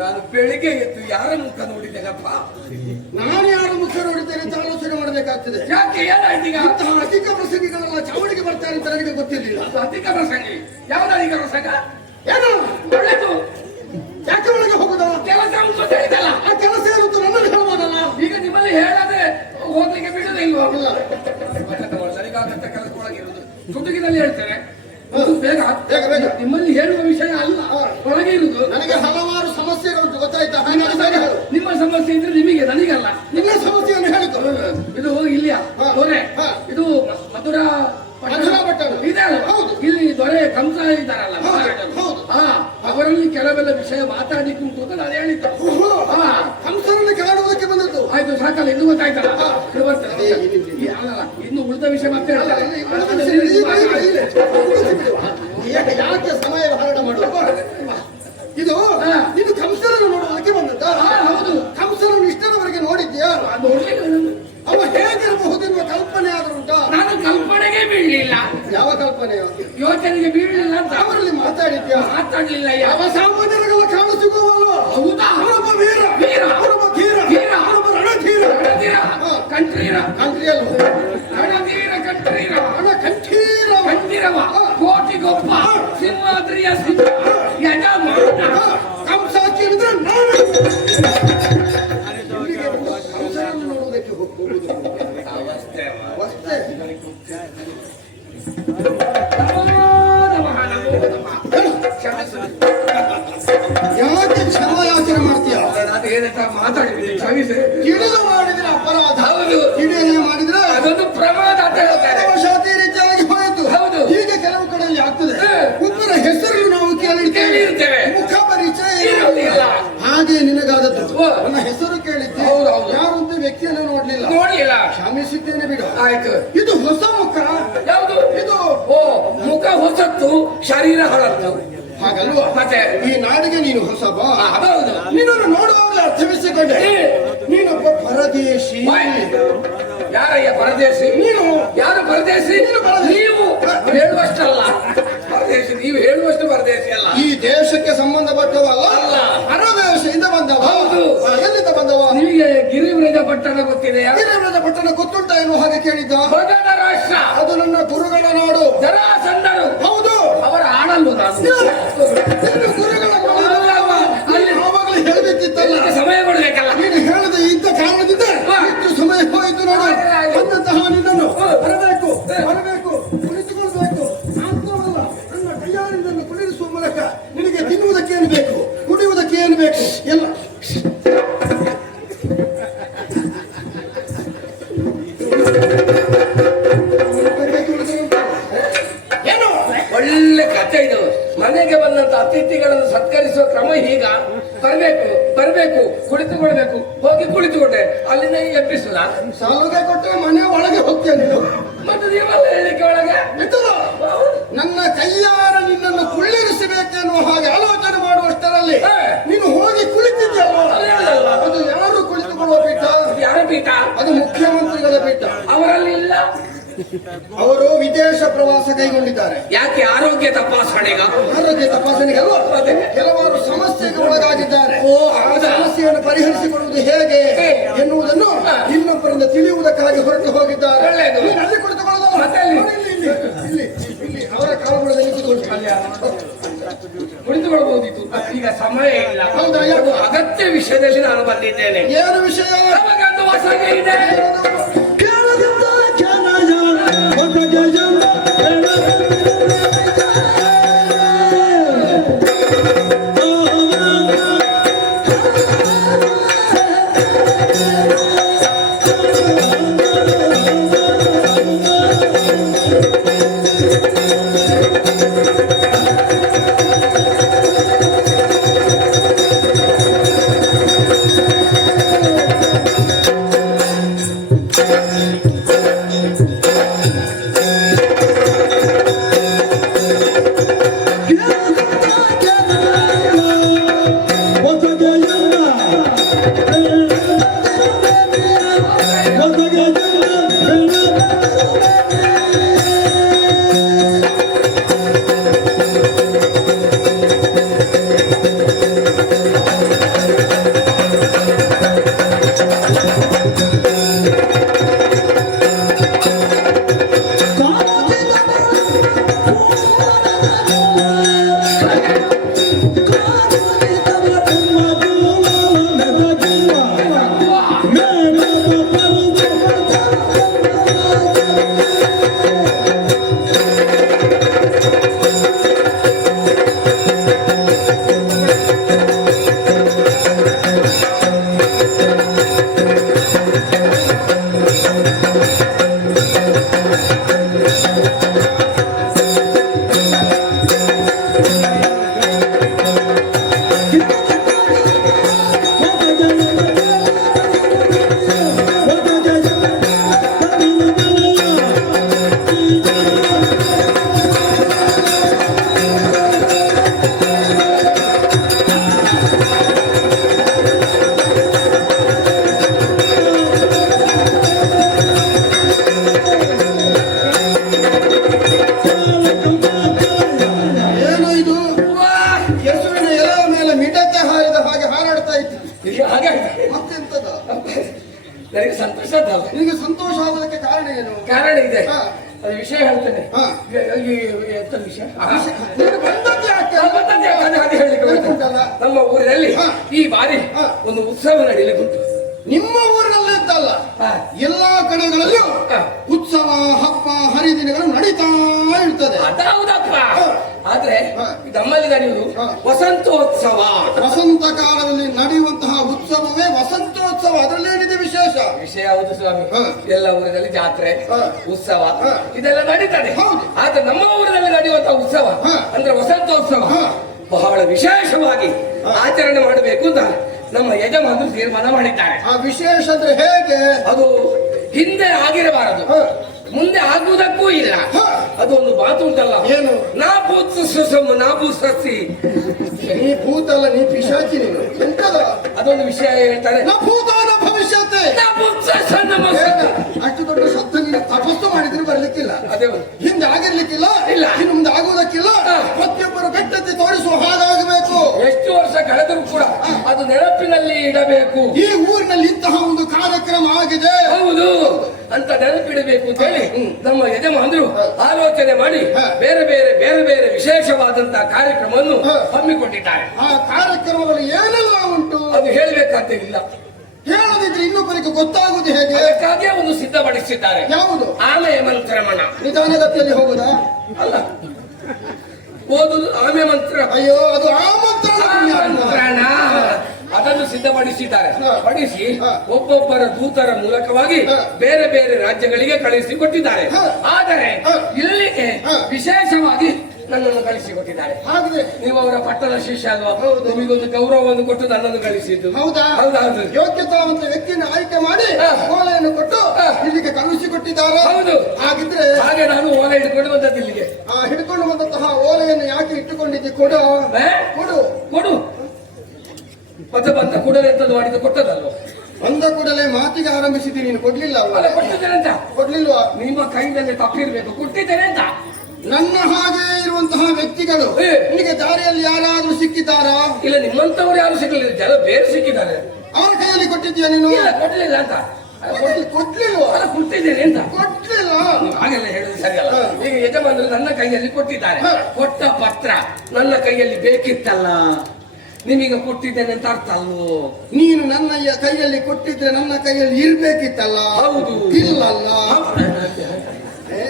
ನಾನು ಬೆಳಿಗ್ಗೆ ಎದ್ದು ಯಾರ ಮುಖ ನೋಡಿದ್ದೇನಪ್ಪ? ನಾನು ಯಾರ ಮುಖ ನೋಡಿದ್ದೇನೆ ಅಂತ ಆಲೋಚನೆ ಮಾಡಬೇಕಾಗ್ತದೆ. ಯಾಕೆ ಏನಾಯ್ತು ಈಗ? ಇಂತಹ ಅಧಿಕ ಪ್ರಸಂಗಿಗಳೆಲ್ಲ ಚಾವಡಿಗೆ ಬರ್ತಾರೆ ಅಂತ ನನಗೆ ಗೊತ್ತಿರಲಿಲ್ಲ. ಅದು ಅಧಿಕ ಪ್ರಸಂಗಿ? ಯಾವ್ದು ಅಧಿಕ ಪ್ರಸಂಗ? ಏನು ಒಳ್ಳೆದು. ಯಾಕೆ ಒಳಗೆ ಹೋಗುದ? ಕೆಲಸ ಉಂಟು ಅಂತ ಹೇಳಿದಲ್ಲ. ಆ ಕೆಲಸ ಇರುತ್ತು ನನ್ನಲ್ಲಿ ಹೇಳಬಹುದಲ್ಲ? ಈಗ ನಿಮ್ಮಲ್ಲಿ ಹೇಳದೆ ಹೋಗ್ಲಿಕ್ಕೆ ಬಿಡುದೇ ಇಲ್ವಾ? ನನಗಾದಂತ ಕೆಲಸ ಒಳಗಿರುವುದು ತುಟುಕಿನಲ್ಲಿ ಹೇಳ್ತೇನೆ. ಬೇಗ ನಿಮ್ಮಲ್ಲಿ ಹೇಳುವ ವಿಷಯ ಅಲ್ಲ, ಒಳಗೆ ಇರುವುದು. ನನಗೆ ಹಲವಾರು ಸಮಸ್ಯೆಗಳು ಗೊತ್ತಾಯ್ತಾ? ನಿಮ್ಮ ಸಮಸ್ಯೆ ಇದ್ರೆ ನಿಮಗೆ, ನನಗಲ್ಲ. ನಿಮ್ಮ ಸಮಸ್ಯೆಯನ್ನು ಹೇಳಿತು. ಇದು ಇಲ್ಲಿಯ ದೊರೆ, ಇದು ಮಧುರಾ ಪಟ್ಟಣ ಇದೆ ಅಲ್ಲ? ಇಲ್ಲಿ ದೊರೆ ಕಂಸ ಇದ್ದಾರಲ್ಲ, ಅವರಲ್ಲಿ ಕೆಲವೆಲ್ಲ ವಿಷಯ ಮಾತಾಡ್ಲಿಕ್ಕೆ ಉಂಟು ಅಂತ ನಾನು ಹೇಳಿದ್ದೆ. ಕಂಸರನ್ನು ಕಾಣುವುದಕ್ಕೆ ಬಂದದ್ದು. ಆಯ್ತು, ಸಾಕಲ್ಲ, ಇನ್ನು ಗೊತ್ತಾಯ್ತಲ್ಲ. ಇನ್ನು ಉಳಿದ ವಿಷಯ ಮತ್ತೆ ಯಾಕೆ ಸಮಯ ಹರಣ ಮಾಡುವ? ಇದು ನೀನು ಕಂಸರನ್ನು ನೋಡುವುದಕ್ಕೆ ಬಂದದ್ದ? ಹೌದು. ಕಂಸರನ್ನು ಇಷ್ಟರವರೆಗೆ ನೋಡಿದ್ಯಾ? ಅವ ಹೇಗಿರಬಹುದು ಎನ್ನುವ ಕಲ್ಪನೆ ಆದ್ರೂ ಉಂಟಾ? ನಾನು ಕಲ್ಪನೆಗೆ ಬೀಳಲಿಲ್ಲ. ಯಾವ ಕಲ್ಪನೆ? ಯೋಚನೆಗೆ ಬೀಳಲಿಲ್ಲ ಅಂತ. ಅವರಲ್ಲಿ ಮಾತಾಡಿದ್ಯಾ? ಮಾತಾಡ್ಲಿಲ್ಲ ಅಯ್ಯ. ಯಾವ ಸಾಮಾನ್ಯರಿಗೆಲ್ಲ ಕಾಣ ಸಿಗುವಲ್ಲ. ಹೌದಾ? ಅವನೊಬ್ಬ ವೀರ, ವೀರ, ಅವನೊಬ್ಬ ಧೀರ, ವೀರ, ಅವನೊಬ್ಬ ರಣಧೀರ. ರಣಧೀರ, ಕಂಠೀರ, ಕಂಠೀರಲ್ಲ, ರಣಧೀರ, ಕಂಠೀರ, ಕಂಠೀರ, ಕಂಠೀರವ, ಕೋಟಿಗೊಬ್ಬ, ಸಿಂಹಾದ್ರಿಯ ಸಿಂಹ, ಯಜಮಾನ. ಕಂಸಾಕಿ ಹೇಳಿದ್ರೆ ನಾನು ಇಲ್ಲಿಗೆ ಬಂದು ಕಂಸನನ್ನು ನೋಡುವುದಕ್ಕೆ ಹೋಗುವುದು ಅವಸ್ಥೆ ಅವಸ್ಥೆ. ಯಾಕೆ ಕ್ಷಮಾಯಾಚನೆ ಮಾಡ್ತೀಯ? ನಾನು ಏನಂತ ಮಾತಾಡಿದ್ದೀನಿ, ಕ್ಷಮಿಸಿ. ತಿಳಿದು ಮಾಡಿದ್ರೆ ಅಪರಾಧ, ಹೌದು, ತಿಳಿಯದೆ ಮಾಡಿದ್ರೆ ಅದೊಂದು ಪ್ರಮಾದ ಅಂತ ಹೇಳ್ತಾರೆ. ಅವಶಾತಿ ರೀತಿಯಾಗಿ ಹೋಯಿತು. ಹೌದು. ಹೀಗೆ ಕೆಲವು ಕಡೆಯಲ್ಲಿ ಆಗ್ತದೆ. ಹ್ಮ್. ಒಬ್ಬರ ಹೆಸರು ನಾವು ಕೇಳಿರ್ತೇವೆ. ಮುಖ ಪರಿಚಯ ಇರುವುದಿಲ್ಲ. ಹಾಗೆ ನಿನಗಾದದ್ದು. ಓ. ನನ್ನ ಹೆಸರು ಕೇಳಿದ್ದೆ, ಹೌದು, ಹೌದು. ಯಾರಂತ ವ್ಯಕ್ತಿಯನ್ನು ನೋಡ್ಲಿಲ್ಲ. ನೋಡ್ಲಿಲ್ಲ. ಕ್ಷಮಿಸಿದ್ದೇನೆ ಬಿಡು. ಆಯ್ತು. ಇದು ಹೊಸ ಮುಖ. ಯಾವುದು ಇದು? ಓ, ಮುಖ ಹೊಸತ್ತು, ಶರೀರ ಹಳತ್ತು. ಹಾಗಲ್ವಾ? ಮತ್ತೆ ಈ ನಾಡಿಗೆ ನೀನು ಹೊಸ ಬಾ. ಹೌದು. ನಿನ್ನನ್ನು ನೋಡುವಾಗ ಅರ್ಥವಿಸಿಕೊಂಡೆ, ಏ. ನೀನೊಬ್ಬ ಪರದೇಶಿ. ಯಾರಯ್ಯ ಪರದೇಶಿ? ನೀನು ಯಾರು ಪರದೇಶಿ? ನೀನು ಪರದೇಶಿ. ನೀವು ಹೇಳುವಷ್ಟಲ್ಲ ಪರದೇಶಿ, ನೀವು ಹೇಳುವಷ್ಟು ಪರದೇಶಿ ಅಲ್ಲ. ಈ ದೇಶಕ್ಕೆ ಸಂಬಂಧಪಟ್ಟವಲ್ಲ, ಅಲ್ಲ. ಪರದೇಶದಿಂದ ಬಂದವ. ಹೌದು. ಎಲ್ಲಿಂದ ಬಂದವ? ನಿಮಗೆ ಗಿರಿವ್ರಜ ಪಟ್ಟಣ ಗೊತ್ತಿದೆಯಾ? ಗಿರಿವ್ರಜ ಪಟ್ಟಣ ಗೊತ್ತುಂಟ ಎನ್ನುವ ಹಾಗೆ ಕೇಳಿದ್ದ. ಭಗದ ರಾಷ್ಟ್ರ, ಅದು ನನ್ನ ಗುರುಗಳ ನಾಡು. ಜರಾಸಂಧರು, ಹೌದು. ಅವರ ಆಳಲ್ವ ನಾನು? ನಿನ್ನ ಗುರುಗಳ ನಾಡು. ಅಲ್ಲಿ ಆವಾಗಲೇ ಹೇಳಬೇಕಿತ್ತಲ್ಲ, ಇದಕ್ಕೆ ಸಮಯ ಕೊಡ್ಬೇಕಲ್ಲ. ನೀನು ಹೇಳದೆ ಇದ್ದ ಕಾರಣದಿಂದ ಎಷ್ಟು ಸಮಯ ಹೋಯಿತು ನೋಡು. ಅಂದಂತಹ ನಿನ್ನನ್ನು ಬರಬೇಕು, ಬರಬೇಕು, ಕುಳಿತುಕೊಳ್ಬೇಕು. ಮಾತ್ರವಲ್ಲ, ನನ್ನ ಕೈಯಾರಿನನ್ನು ಕುಳಿರಿಸುವ ಮೂಲಕ ನಿನಗೆ ತಿನ್ನುವುದಕ್ಕೆ ಏನು ಬೇಕು, ಕುಡಿಯುವುದಕ್ಕೆ ಏನು ಬೇಕು ಎಲ್ಲ ಏನು ಒಳ್ಳೆ ಕಥೆ ಇದು. ಮನೆಗೆ ಬಂದಂತ ಅತಿಥಿಗಳನ್ನು ಸತ್ಕರಿಸುವ ಕ್ರಮ ಹೀಗ. ಬರ್ಬೇಕು, ಬರ್ಬೇಕು, ಕುಳಿತುಕೊಳ್ಬೇಕು. ಹೋಗಿ ಕುಳಿತುಕೊಂಡೆ, ಅಲ್ಲಿಂದ ಈಗ ಎಬ್ಬಿಸುದ? ಸಾಲುಗೆ ಕೊಟ್ಟರೆ ಮನೆ ಒಳಗೆ ಹೋಗ್ತೀಯ ನೀನು. ಮತ್ತೆ ನೀವಲ್ಲ ಹೇಳಿಕೆ ಒಳಗೆ ಎತ್ತದ? ನನ್ನ ಕೈಯಾರ ನಿನ್ನನ್ನು ಕುಳ್ಳಿರಿಸಬೇಕೆನ್ನುವ ಹಾಗೆ ಆಲೋಚನೆ ಮಾಡುವಷ್ಟರಲ್ಲಿ ನೀನು ಹೋಗಿ ಕುಳಿತಿದ್ಯಲ್ಲ. ಅದು ಹೇಳಲ್ಲ. ಅದು ಯಾರು ಕುಳಿತುಕೊಳ್ಳುವ ಪೀಠ? ಯಾರ ಪೀಠ? ಅದು ಮುಖ್ಯಮಂತ್ರಿಗಳ ಪೀಠ. ಅವರಲ್ಲಿ ಇಲ್ಲ. ಅವರು ವಿದೇಶ ಪ್ರವಾಸ ಕೈಗೊಂಡಿದ್ದಾರೆ. ಯಾಕೆ? ಆರೋಗ್ಯ ತಪಾಸಣೆಗ? ಆರೋಗ್ಯ ತಪಾಸಣೆಗೆ ಅಲ್ವಾ? ಅದೇ. ಕೆಲವರು ಸಮಸ್ಯೆಗೆ ಒಳಗಾಗಿದ್ದಾರೆ. ಓ, ಆ ಹೌದಾ? ಸಮಸ್ಯೆಯನ್ನು ಪರಿಹರಿಸಿಕೊಳ್ಳುವುದು ಹೇಗೆ ಎನ್ನುವುದನ್ನು ಇನ್ನೊಬ್ಬರಿಂದ ತಿಳಿಯುವುದಕ್ಕಾಗಿ ಹೊರಟು ಹೋಗಿದ್ದಾರೆ. ಒಳ್ಳೆಯದು. ನೀನು ಅಲ್ಲಿ ಕುಳಿತುಕೊಳ್ಳೋದಲ್ಲ. ಮತ್ತೆ ಅಲ್ಲಿ? ಇಲ್ಲಿ, ಇಲ್ಲಿ, ಇಲ್ಲಿ, ಇಲ್ಲಿ ಅವರ ಕಾಲುಗಳಲ್ಲಿ ಕುಳಿತುಕೊಳ್ಳಿ. ಕುಳಿತುಕೊಳ್ಬಹುದಿತ್ತು. ಈಗ ಸಮಯ ಇಲ್ಲ. ಹೌದಾ? ಒಂದು ಅಗತ್ಯ ವಿಷಯದಲ್ಲಿ ನಾನು ಬಂದಿದ್ದೇನೆ. ಏನು ವಿಷಯ? ನಮಗೊಂದು ಹೊಸಗೆ ಇದೆ. ಈಗ ಹಾಗಾಯ್ತು. ಮತ್ತೆಂತದ? ನನಗೆ ಸಂತೋಷ ಅಲ್ಲ. ನಿನಗೆ ಸಂತೋಷ ಆಗೋದಕ್ಕೆ ಕಾರಣ ಏನು? ಕಾರಣ ಇದೆ. ಹಾ. ಅದು ವಿಷಯ ಹೇಳ್ತೇನೆ. ಹಾ. ಎಂತ ವಿಷಯ? ನೀನು ಬಂದದ್ದು ಯಾಕೆ? ಅದು ಹೇಳಿಕ್ಕೆ ಉಂಟಲ್ಲ. ನಮ್ಮ ಊರಿನಲ್ಲಿ ಹಾ. ಈ ಬಾರಿ ಹಾ. ಒಂದು ಉತ್ಸವ ನಡೀಲಿಕ್ಕೆ ಉಂಟು. ನಿಮ್ಮ ಊರಿನಲ್ಲಿ ಅಂತಲ್ಲ, ಹಾ. ಎಲ್ಲಾ ಕಡೆಗಳಲ್ಲೂ ಹಾ. ಉತ್ಸವ ಹಬ್ಬ ಹರಿದಿನಗಳು ನಡೀತಾ ಇರ್ತದೆ. ಅದೌದಪ್ಪ. ಹಾ. ಆದ್ರೆ ಹಾ. ನಮ್ಮಲ್ಲಿ ನಡೆಯುವುದು ಹಾ. ವಸಂತೋತ್ಸವ. ವಸಂತ ಕಾಲದಲ್ಲಿ ನಡೆಯುವಂತಹ ಉತ್ಸವವೇ ವಸಂತೋತ್ಸವ. ಅದರಲ್ಲೇನಿದೆ ವಿಶೇಷ? ವಿಷಯ ಹೌದು ಸ್ವಾಮಿ. ಹಾ. ಎಲ್ಲ ಊರಿನಲ್ಲಿ ಜಾತ್ರೆ, ಹಾ. ಉತ್ಸವ ಹಾ. ಇದೆಲ್ಲ ನಡೀತದೆ. ಹೌದು. ಆದ್ರೆ ನಮ್ಮ ಊರಿನಲ್ಲಿ ನಡೆಯುವಂತಹ ಉತ್ಸವ ಹಾ. ಅಂದ್ರೆ ವಸಂತೋತ್ಸವ ಹಾ. ಬಹಳ ವಿಶೇಷವಾಗಿ ಹಾ. ಆಚರಣೆ ಮಾಡಬೇಕು ಅಂತ ನಮ್ಮ ಯಜಮಾನರು ತೀರ್ಮಾನ ಮಾಡಿದ್ದಾರೆ. ಆ ವಿಶೇಷ ಅಂದ್ರೆ ಹೇಗೆ? ಅದು ಹಿಂದೆ ಆಗಿರಬಾರದು, ಹಾ. ಮುಂದೆ ಆಗುವುದಕ್ಕೂ ಇಲ್ಲ. ಹಾ. ಅದೊಂದು ಮಾತು ಉಂಟಲ್ಲ, ಏನು? ನಾಬು ಸಸಿ. ನೀ ಭೂತಲ್ಲ, ನೀ ಪಿಶಾಚಿ. ನೀನು ಎಂತದ? ಅದೊಂದು ವಿಷಯ ಹೇಳ್ತಾರೆ. ನ ಭೂತಾನ ಭವಿಷ್ಯತೆ. ಅಷ್ಟು ದೊಡ್ಡ ಶಬ್ದ ನೀನು ತಪಸ್ಸು ಮಾಡಿದ್ರೆ ಬರ್ಲಿಕ್ಕಿಲ್ಲ. ಅದೇ ಹಿಂದೆ ಆಗಿರ್ಲಿಕ್ಕಿಲ್ಲ, ಇಲ್ಲ. ಇನ್ನು ಮುಂದೆ ಆಗುವುದಕ್ಕಿಲ್ಲ. ಹಾ. ಪ್ರತಿಯೊಬ್ಬರು ಬೆಟ್ಟಕ್ಕೆ ತೋರಿಸುವ ಹಾಗಾಗಬೇಕು. ಎಷ್ಟು ವರ್ಷ ಕಳೆದರೂ ಕೂಡ ಅದು ನೆನಪಿನಲ್ಲಿ ಇಡಬೇಕು. ಈ ಊರಿನಲ್ಲಿ ಇಂತಹ ಒಂದು ಕಾರ್ಯಕ್ರಮ ಆಗಿದೆ, ಹೌದು ಅಂತ ನೆನಪಿಡಬೇಕು ಅಂತ ಹೇಳಿ ನಮ್ಮ ಯಜಮಾನರು ಆಲೋಚನೆ ಮಾಡಿ ಹಾ. ಬೇರೆ ಬೇರೆ ವಿಶೇಷವಾದಂತಹ ಕಾರ್ಯಕ್ರಮವನ್ನು ಹಾ. ಹಮ್ಮಿಕೊಂಡಿದ್ದಾರೆ. ಆ ಕಾರ್ಯಕ್ರಮಗಳು ಏನೆಲ್ಲ ಉಂಟು ಅದು ಹೇಳಬೇಕಾದ ಇಲ್ಲ, ಹೇಳದಿದ್ರೆ ಇನ್ನೊಬ್ಬರಿಗೆ ಗೊತ್ತಾಗುವುದು ಹೇಗೆ? ಅದಕ್ಕಾಗಿಯೇ ಒಂದು ಸಿದ್ಧಪಡಿಸಿದ್ದಾರೆ. ಯಾವುದು? ಆಮೆ ಮಂತ್ರಮಣ. ನಿಧಾನಗತಿಯಲ್ಲಿ ಹೋಗುದಾ? ಅಲ್ಲ, ಓದುದು ಆಮೆ ಮಂತ್ರ. ಅಯ್ಯೋ, ಅದು ಆಮಂತ್ರಣ. ಆಮಂತ್ರಣ. ಅದನ್ನು ಸಿದ್ಧಪಡಿಸಿದ್ದಾರೆ. ಹಾ. ಪಡಿಸಿ ಹಾ. ಒಬ್ಬೊಬ್ಬರ ದೂತರ ಮೂಲಕವಾಗಿ ಹಾ. ಬೇರೆ ರಾಜ್ಯಗಳಿಗೆ ಕಳಿಸಿಕೊಟ್ಟಿದ್ದಾರೆ. ಹಾ. ಆದರೆ ಹಾ. ಇಲ್ಲಿಗೆ ಹಾ. ವಿಶೇಷವಾಗಿ ನನ್ನನ್ನು ಕಳಿಸಿಕೊಟ್ಟಿದ್ದಾರೆ. ಹಾಗಿದೆ. ನೀವು ಅವರ ಪಟ್ಟಣ ಶಿಷ್ಯ ಅಲ್ವಾ? ಹೌದು. ನಿಮಗೊಂದು ಗೌರವವನ್ನು ಕೊಟ್ಟು ನನ್ನನ್ನು ಕಳಿಸಿದ್ದು. ಹೌದಾ? ಹೌದೌದು. ಯೋಗ್ಯತಾವಂತ ವ್ಯಕ್ತಿಯನ್ನು ಆಯ್ಕೆ ಮಾಡಿ ಹಾ. ಓಲೆಯನ್ನು ಕೊಟ್ಟು ಹಾ. ಇಲ್ಲಿಗೆ ಕಳುಹಿಸಿಕೊಟ್ಟಿದ್ದಾರೆ. ಹೌದು. ಹಾಗಿದ್ರೆ ಹಾಗೆ ನಾನು ಓಲೆ ಹಿಡ್ಕೊಂಡು ಬಂದದ್ದು ಇಲ್ಲಿಗೆ. ಹಿಡ್ಕೊಂಡು ಬಂದಂತಹ ಓಲೆಯನ್ನು ಯಾಕೆ ಇಟ್ಟುಕೊಂಡಿದ್ದಿ? ಕೊಡು. ಏ? ಕೊಡು. ಕೊಡು. ಮತ್ತೆ ಬಂದ ಕೂಡಲೇ ಎಂತದ್ದು ಮಾಡಿದ್ದು ಕೊಟ್ಟದಲ್ವ? ಬಂದ ಕೂಡಲೇ ಮಾತಿಗೆ ಆರಂಭಿಸಿದ್ದೀನಿ, ನೀನು ಕೊಡ್ಲಿಲ್ಲ ಅಲ್ಲ, ಅಲ್ವಾ? ಕೊಟ್ಟಿದ್ದೇನೆ ಅಂತ. ಕೊಡ್ಲಿಲ್ವಾ? ನಿಮ್ಮ ಕೈನಲ್ಲಿ ತಪ್ಪಿರ್ಬೇಕು. ಕೊಟ್ಟಿದ್ದೇನೆ ಅಂತ. ನನ್ನ ಹಾಗೆ ಇರುವಂತಹ ವ್ಯಕ್ತಿಗಳು ಏ. ನಿನಗೆ ದಾರಿಯಲ್ಲಿ ಯಾರಾದ್ರೂ ಸಿಕ್ಕಿದ್ದಾರಾ? ಇಲ್ಲ, ನಿಮ್ಮಂತವ್ರು ಯಾರು ಸಿಗಲಿಲ್ಲ, ಜನ ಬೇರೆ ಸಿಕ್ಕಿದ್ದಾರೆ. ಅವರ ಕೈಯಲ್ಲಿ ಕೊಟ್ಟಿದ್ದೀಯ ನೀನು? ಇಲ್ಲ, ಕೊಡ್ಲಿಲ್ಲ ಅಂತ. ಕೊಡ್ಲಿಲ್ವಾ? ಅಲ್ಲ, ಕೊಟ್ಟಿದ್ದೇನೆ ಅಂತ. ಕೊಡ್ಲಿಲ್ಲ. ಹಾಗೆಲ್ಲ ಹೇಳುದು ಸರಿಯಲ್ಲ. ಹಾ. ಈಗ ಯಜಮಾನರು ನನ್ನ ಕೈಯಲ್ಲಿ ಕೊಟ್ಟಿದ್ದಾರೆ. ಹಾ. ಕೊಟ್ಟ ಪತ್ರ ನನ್ನ ಕೈಯಲ್ಲಿ ಬೇಕಿತ್ತಲ್ಲ, ನಿಮಗೆ ಕೊಟ್ಟಿದ್ದೇನೆ ಅಂತ ಅರ್ಥ ಅಲ್ವೋ? ನೀನು ನನ್ನ ಕೈಯಲ್ಲಿ ಕೊಟ್ಟಿದ್ರೆ ನನ್ನ ಕೈಯಲ್ಲಿ ಇರ್ಬೇಕಿತ್ತಲ್ಲ. ಹೌದು. ಇಲ್ಲಲ್ಲ. ಏ,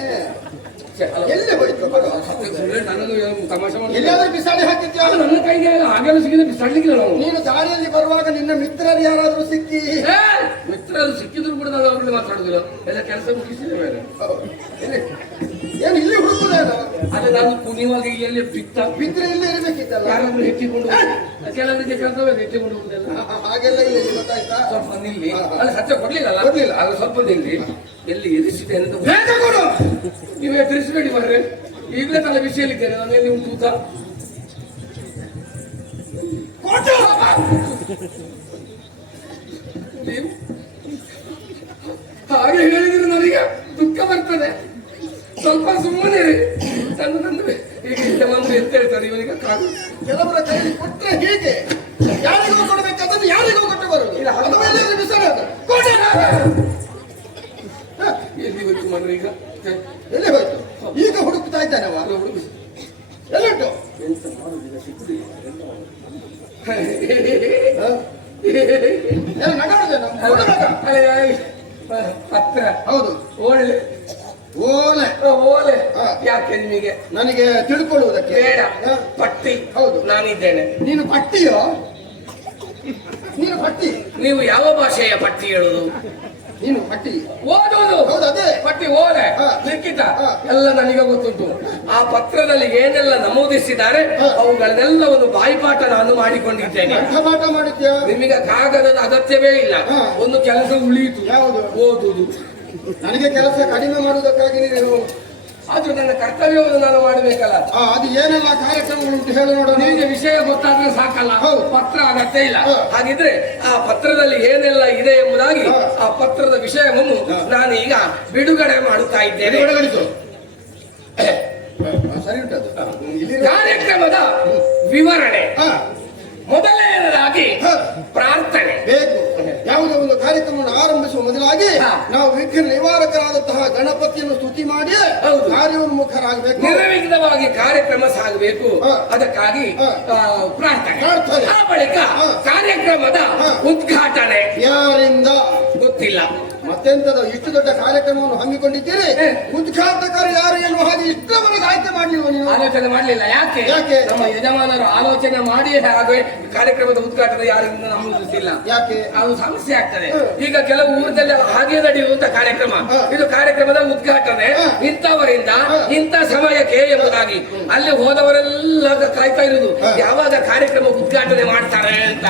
ಎಲ್ಲಿ ಹೋಯ್ತು? ನನ್ನನ್ನು ತಮಾಷೆ ಮಾಡಿ ಎಲ್ಲಿಯಾದ್ರೂ ಬಿಸಾಡಿ ಹಾಕಿದ್ಯಾ? ನನ್ನ ಕೈಗೆ ಹಾಗೆಲ್ಲ ಸಿಕ್ಕಿದ್ರೆ ಬಿಸಾಡ್ಲಿಕ್ಕಿಲ್ಲ ನಾವು. ನೀನು ದಾರಿಯಲ್ಲಿ ಬರುವಾಗ ನಿನ್ನ ಮಿತ್ರರು ಯಾರಾದ್ರೂ ಸಿಕ್ಕಿ? ಏ, ಮಿತ್ರರು ಸಿಕ್ಕಿದ್ರು ಕೂಡ ನಾವು ಅವ್ರಲ್ಲಿ ಮಾತಾಡುದಿಲ್ಲ. ಎಲ್ಲ ಕೆಲಸ ಮುಗಿಸಿದ ಮೇಲೆ ಎಲ್ಲಿ? ಏನು ಇಲ್ಲಿ ಹುಡುಕುದೇನು? ಅದೇ ನಾನು ಕುಣಿಯುವಾಗ ಇಲ್ಲಿ ಬಿದ್ರೆ ಇಲ್ಲೇ ಇರ್ಬೇಕಿತ್ತಲ್ಲ. ಯಾರಾದ್ರೂ ಹೆಚ್ಚಿಕೊಂಡು ಕೆಲವರಿಗೆ ಕೆಲಸವೇ ಹೆಚ್ಚಿಕೊಂಡು ಹೋಗುದಲ್ಲ. ಹಾಗೆಲ್ಲ ಇಲ್ಲ, ಗೊತ್ತಾಯ್ತಾ? ಸ್ವಲ್ಪ ನಿಲ್ಲಿ. ಅಲ್ಲಿ ಸತ್ಯ ಕೊಡ್ಲಿಲ್ಲ. ಕೊಡ್ಲಿಲ್ಲ. ಆಗ ಸ್ವಲ್ಪ ನಿಲ್ಲಿ. ಎಲ್ಲಿ ಎರಿಸಿದೆ ಅಂತ ಬೇಗ ಕೊಡು. ನೀವೇ ತಿಳಿಸ್ಬೇಡಿ ಬರ್ರೆ. ಈಗಲೇ ತಲೆ ಬಿಸಿಯಲ್ಲಿದ್ದೇನೆ ನಾನು. ಎಲ್ಲಿ ಉಂಟು ಊಟ? ಕೊಡು. ನೀವು ಹಾಗೆ ಹೇಳಿದ್ರೆ ನನಗೆ ದುಃಖ ಬರ್ತದೆ. ಸ್ವಲ್ಪ ಸುಮ್ಮನೆ ತಂದು ಈಗ ಯಜಮಾನರು ಎಂತ ಹೇಳ್ತಾರೆ ಇವನಿಗೆ ಕಾದು. ಕೆಲವರ ಕೈಯಲ್ಲಿ ಕೊಟ್ರೆ ಹೀಗೆ ಯಾರಿಗೂ ಕೊಡಬೇಕಾದ್ರೆ ಯಾರಿಗೂ ಕೊಟ್ಟು ಬರುವುದು. ಅದು ಎಲ್ಲರೂ ಬಿಸಾಡೋದು. ಕೊಡು. ಎಲ್ಲಿ ಹೋಯ್ತು ಮನೆ ಈಗ? ಎಲ್ಲಿ ಹೋಯ್ತು? ಈಗ ಹುಡುಕ್ತಾ ಇದ್ದಾನೆ ಅವ. ಎಲ್ಲಿಟ್ಟು? ಎಂತ ಮಾಡುದಿಲ್ಲ, ಸಿಕ್ಕುದಿಲ್ಲ. ಏನು ನಗಾಡುದೇನು? ಪತ್ರ. ಹೌದು. ಓಲೆ. ಓಲೆ. ಓಲೆ. ಹಾ. ಯಾಕೆ ನಿಮಗೆ? ನನಗೆ ತಿಳ್ಕೊಳ್ಳುವುದಕ್ಕೆ ಬೇಡ. ಹಾ. ಪಟ್ಟಿ. ಹೌದು. ನಾನಿದ್ದೇನೆ. ನೀನು ಪಟ್ಟಿಯೋ? ನೀನು ಪಟ್ಟಿ? ನೀವು ಯಾವ ಭಾಷೆಯ ಪಟ್ಟಿ ಹೇಳುದು? ನೀನು ಪಟ್ಟಿ ಓದುವುದು. ಹೌದು, ಅದೇ ಪಟ್ಟಿ, ಓಲೆ, ಹಾ. ಲಿಖಿತ ಹಾ. ಎಲ್ಲ ನನಗೆ ಗೊತ್ತುಂಟು. ಆ ಪತ್ರದಲ್ಲಿ ಏನೆಲ್ಲ ನಮೂದಿಸಿದ್ದಾರೆ ಹಾ. ಅವುಗಳನ್ನೆಲ್ಲವನ್ನು ಬಾಯಿಪಾಠ ನಾನು ಮಾಡಿಕೊಂಡಿದ್ದೇನೆ. ಪಾಠ ಮಾಡಿದ್ಯಾ? ನಿಮಗೆ ಕಾಗದದ ಅಗತ್ಯವೇ ಇಲ್ಲ. ಹಾ. ಒಂದು ಕೆಲಸ ಉಳಿಯಿತು, ಯಾವುದು? ಓದುವುದು. ನನಗೆ ಕೆಲಸ ಕಡಿಮೆ ಮಾಡುವುದಕ್ಕಾಗಿ ನೀನು ಆದ್ರೂ ನನ್ನ ಕರ್ತವ್ಯವನ್ನು ನಾನು ಮಾಡಬೇಕಲ್ಲ. ಅದು ಏನೆಲ್ಲ ಕಾರ್ಯಕ್ರಮಗಳುಂಟು ಹೇಳು ನೋಡೋಣ. ನಿಮಗೆ ವಿಷಯ ಗೊತ್ತಾದ್ರೆ ಸಾಕಲ್ಲ, ಹೌದು. ಪತ್ರ ಅಗತ್ಯ ಇಲ್ಲ. ಹಾ. ಹಾಗಿದ್ರೆ ಆ ಪತ್ರದಲ್ಲಿ ಏನೆಲ್ಲ ಇದೆ ಎಂಬುದಾಗಿ ಹಾ. ಆ ಪತ್ರದ ವಿಷಯವನ್ನು ಹಾ. ನಾನು ಈಗ ಬಿಡುಗಡೆ ಮಾಡುತ್ತಾ ಇದ್ದೇನೆ. ಬಿಡುಗಡೆಗೊಳಿಸು. ಸರಿ ಉಂಟದು. ಇಲ್ಲಿ ಕಾರ್ಯಕ್ರಮದ ವಿವರಣೆ. ಹಾ. ಮೊದಲನೇದಾಗಿ ಹಾ. ಪ್ರಾರ್ಥನೆ. ಎಂಬುದಾಗಿ ಹಾ. ನಾವು ವಿಘ್ನ ನಿವಾರಕರಾದಂತಹ ಗಣಪತಿಯನ್ನು ಸ್ತುತಿ ಮಾಡಿ ಹೌದು. ಕಾರ್ಯೋನ್ಮುಖರಾಗಬೇಕು. ನಿರ್ವಿಘ್ನವಾಗಿ ಕಾರ್ಯಕ್ರಮ ಸಾಗಬೇಕು. ಹಾ. ಅದಕ್ಕಾಗಿ ಹಾ. ಪ್ರಾರ್ಥನೆ. ಪ್ರಾರ್ಥನೆ. ಆ ಬಳಿಕ ಹಾ. ಕಾರ್ಯಕ್ರಮದ ಹಾ. ಉದ್ಘಾಟನೆ ಯಾರಿಂದ? ಗೊತ್ತಿಲ್ಲ. ಮತ್ತೆಂತದ ಇಷ್ಟು ದೊಡ್ಡ ಕಾರ್ಯಕ್ರಮವನ್ನು ಹಮ್ಮಿಕೊಂಡಿದ್ದೀರಿ, ಹೇ. ಉದ್ಘಾಟಕರು ಯಾರು ಎನ್ನುವ ಹಾಗೆ ಇಷ್ಟವರೆಗೆ ಆಯ್ಕೆ ಮಾಡಲಿಲ್ಲ ನೀವು? ಆಲೋಚನೆ ಮಾಡಲಿಲ್ಲ. ಯಾಕೆ? ಯಾಕೆ? ನಮ್ಮ ಯಜಮಾನರು ಆಲೋಚನೆ ಮಾಡಿ ಹಾಗೆ ಕಾರ್ಯಕ್ರಮದ ಉದ್ಘಾಟನೆ ಯಾರಿಂದ ನಮೂದಿಸಿಲ್ಲ. ಯಾಕೆ? ಅದು ಸಮಸ್ಯೆ ಆಗ್ತದೆ. ಹ್ಮ್. ಈಗ ಕೆಲವು ಊರದಲ್ಲಿ ಹಾಗೆ ನಡೆಯುವಂತ ಕಾರ್ಯಕ್ರಮ, ಇದು ಕಾರ್ಯಕ್ರಮದ ಉದ್ಘಾಟನೆ ಇಂಥವರಿಂದ ಇಂಥ ಸಮಯಕ್ಕೆ ಎಂಬುದಾಗಿ ಅಲ್ಲಿ ಹೋದವರೆಲ್ಲ ಕಾಯ್ತಾ ಇರುವುದು ಯಾವಾಗ ಕಾರ್ಯಕ್ರಮ ಉದ್ಘಾಟನೆ ಮಾಡ್ತಾರೆ ಅಂತ.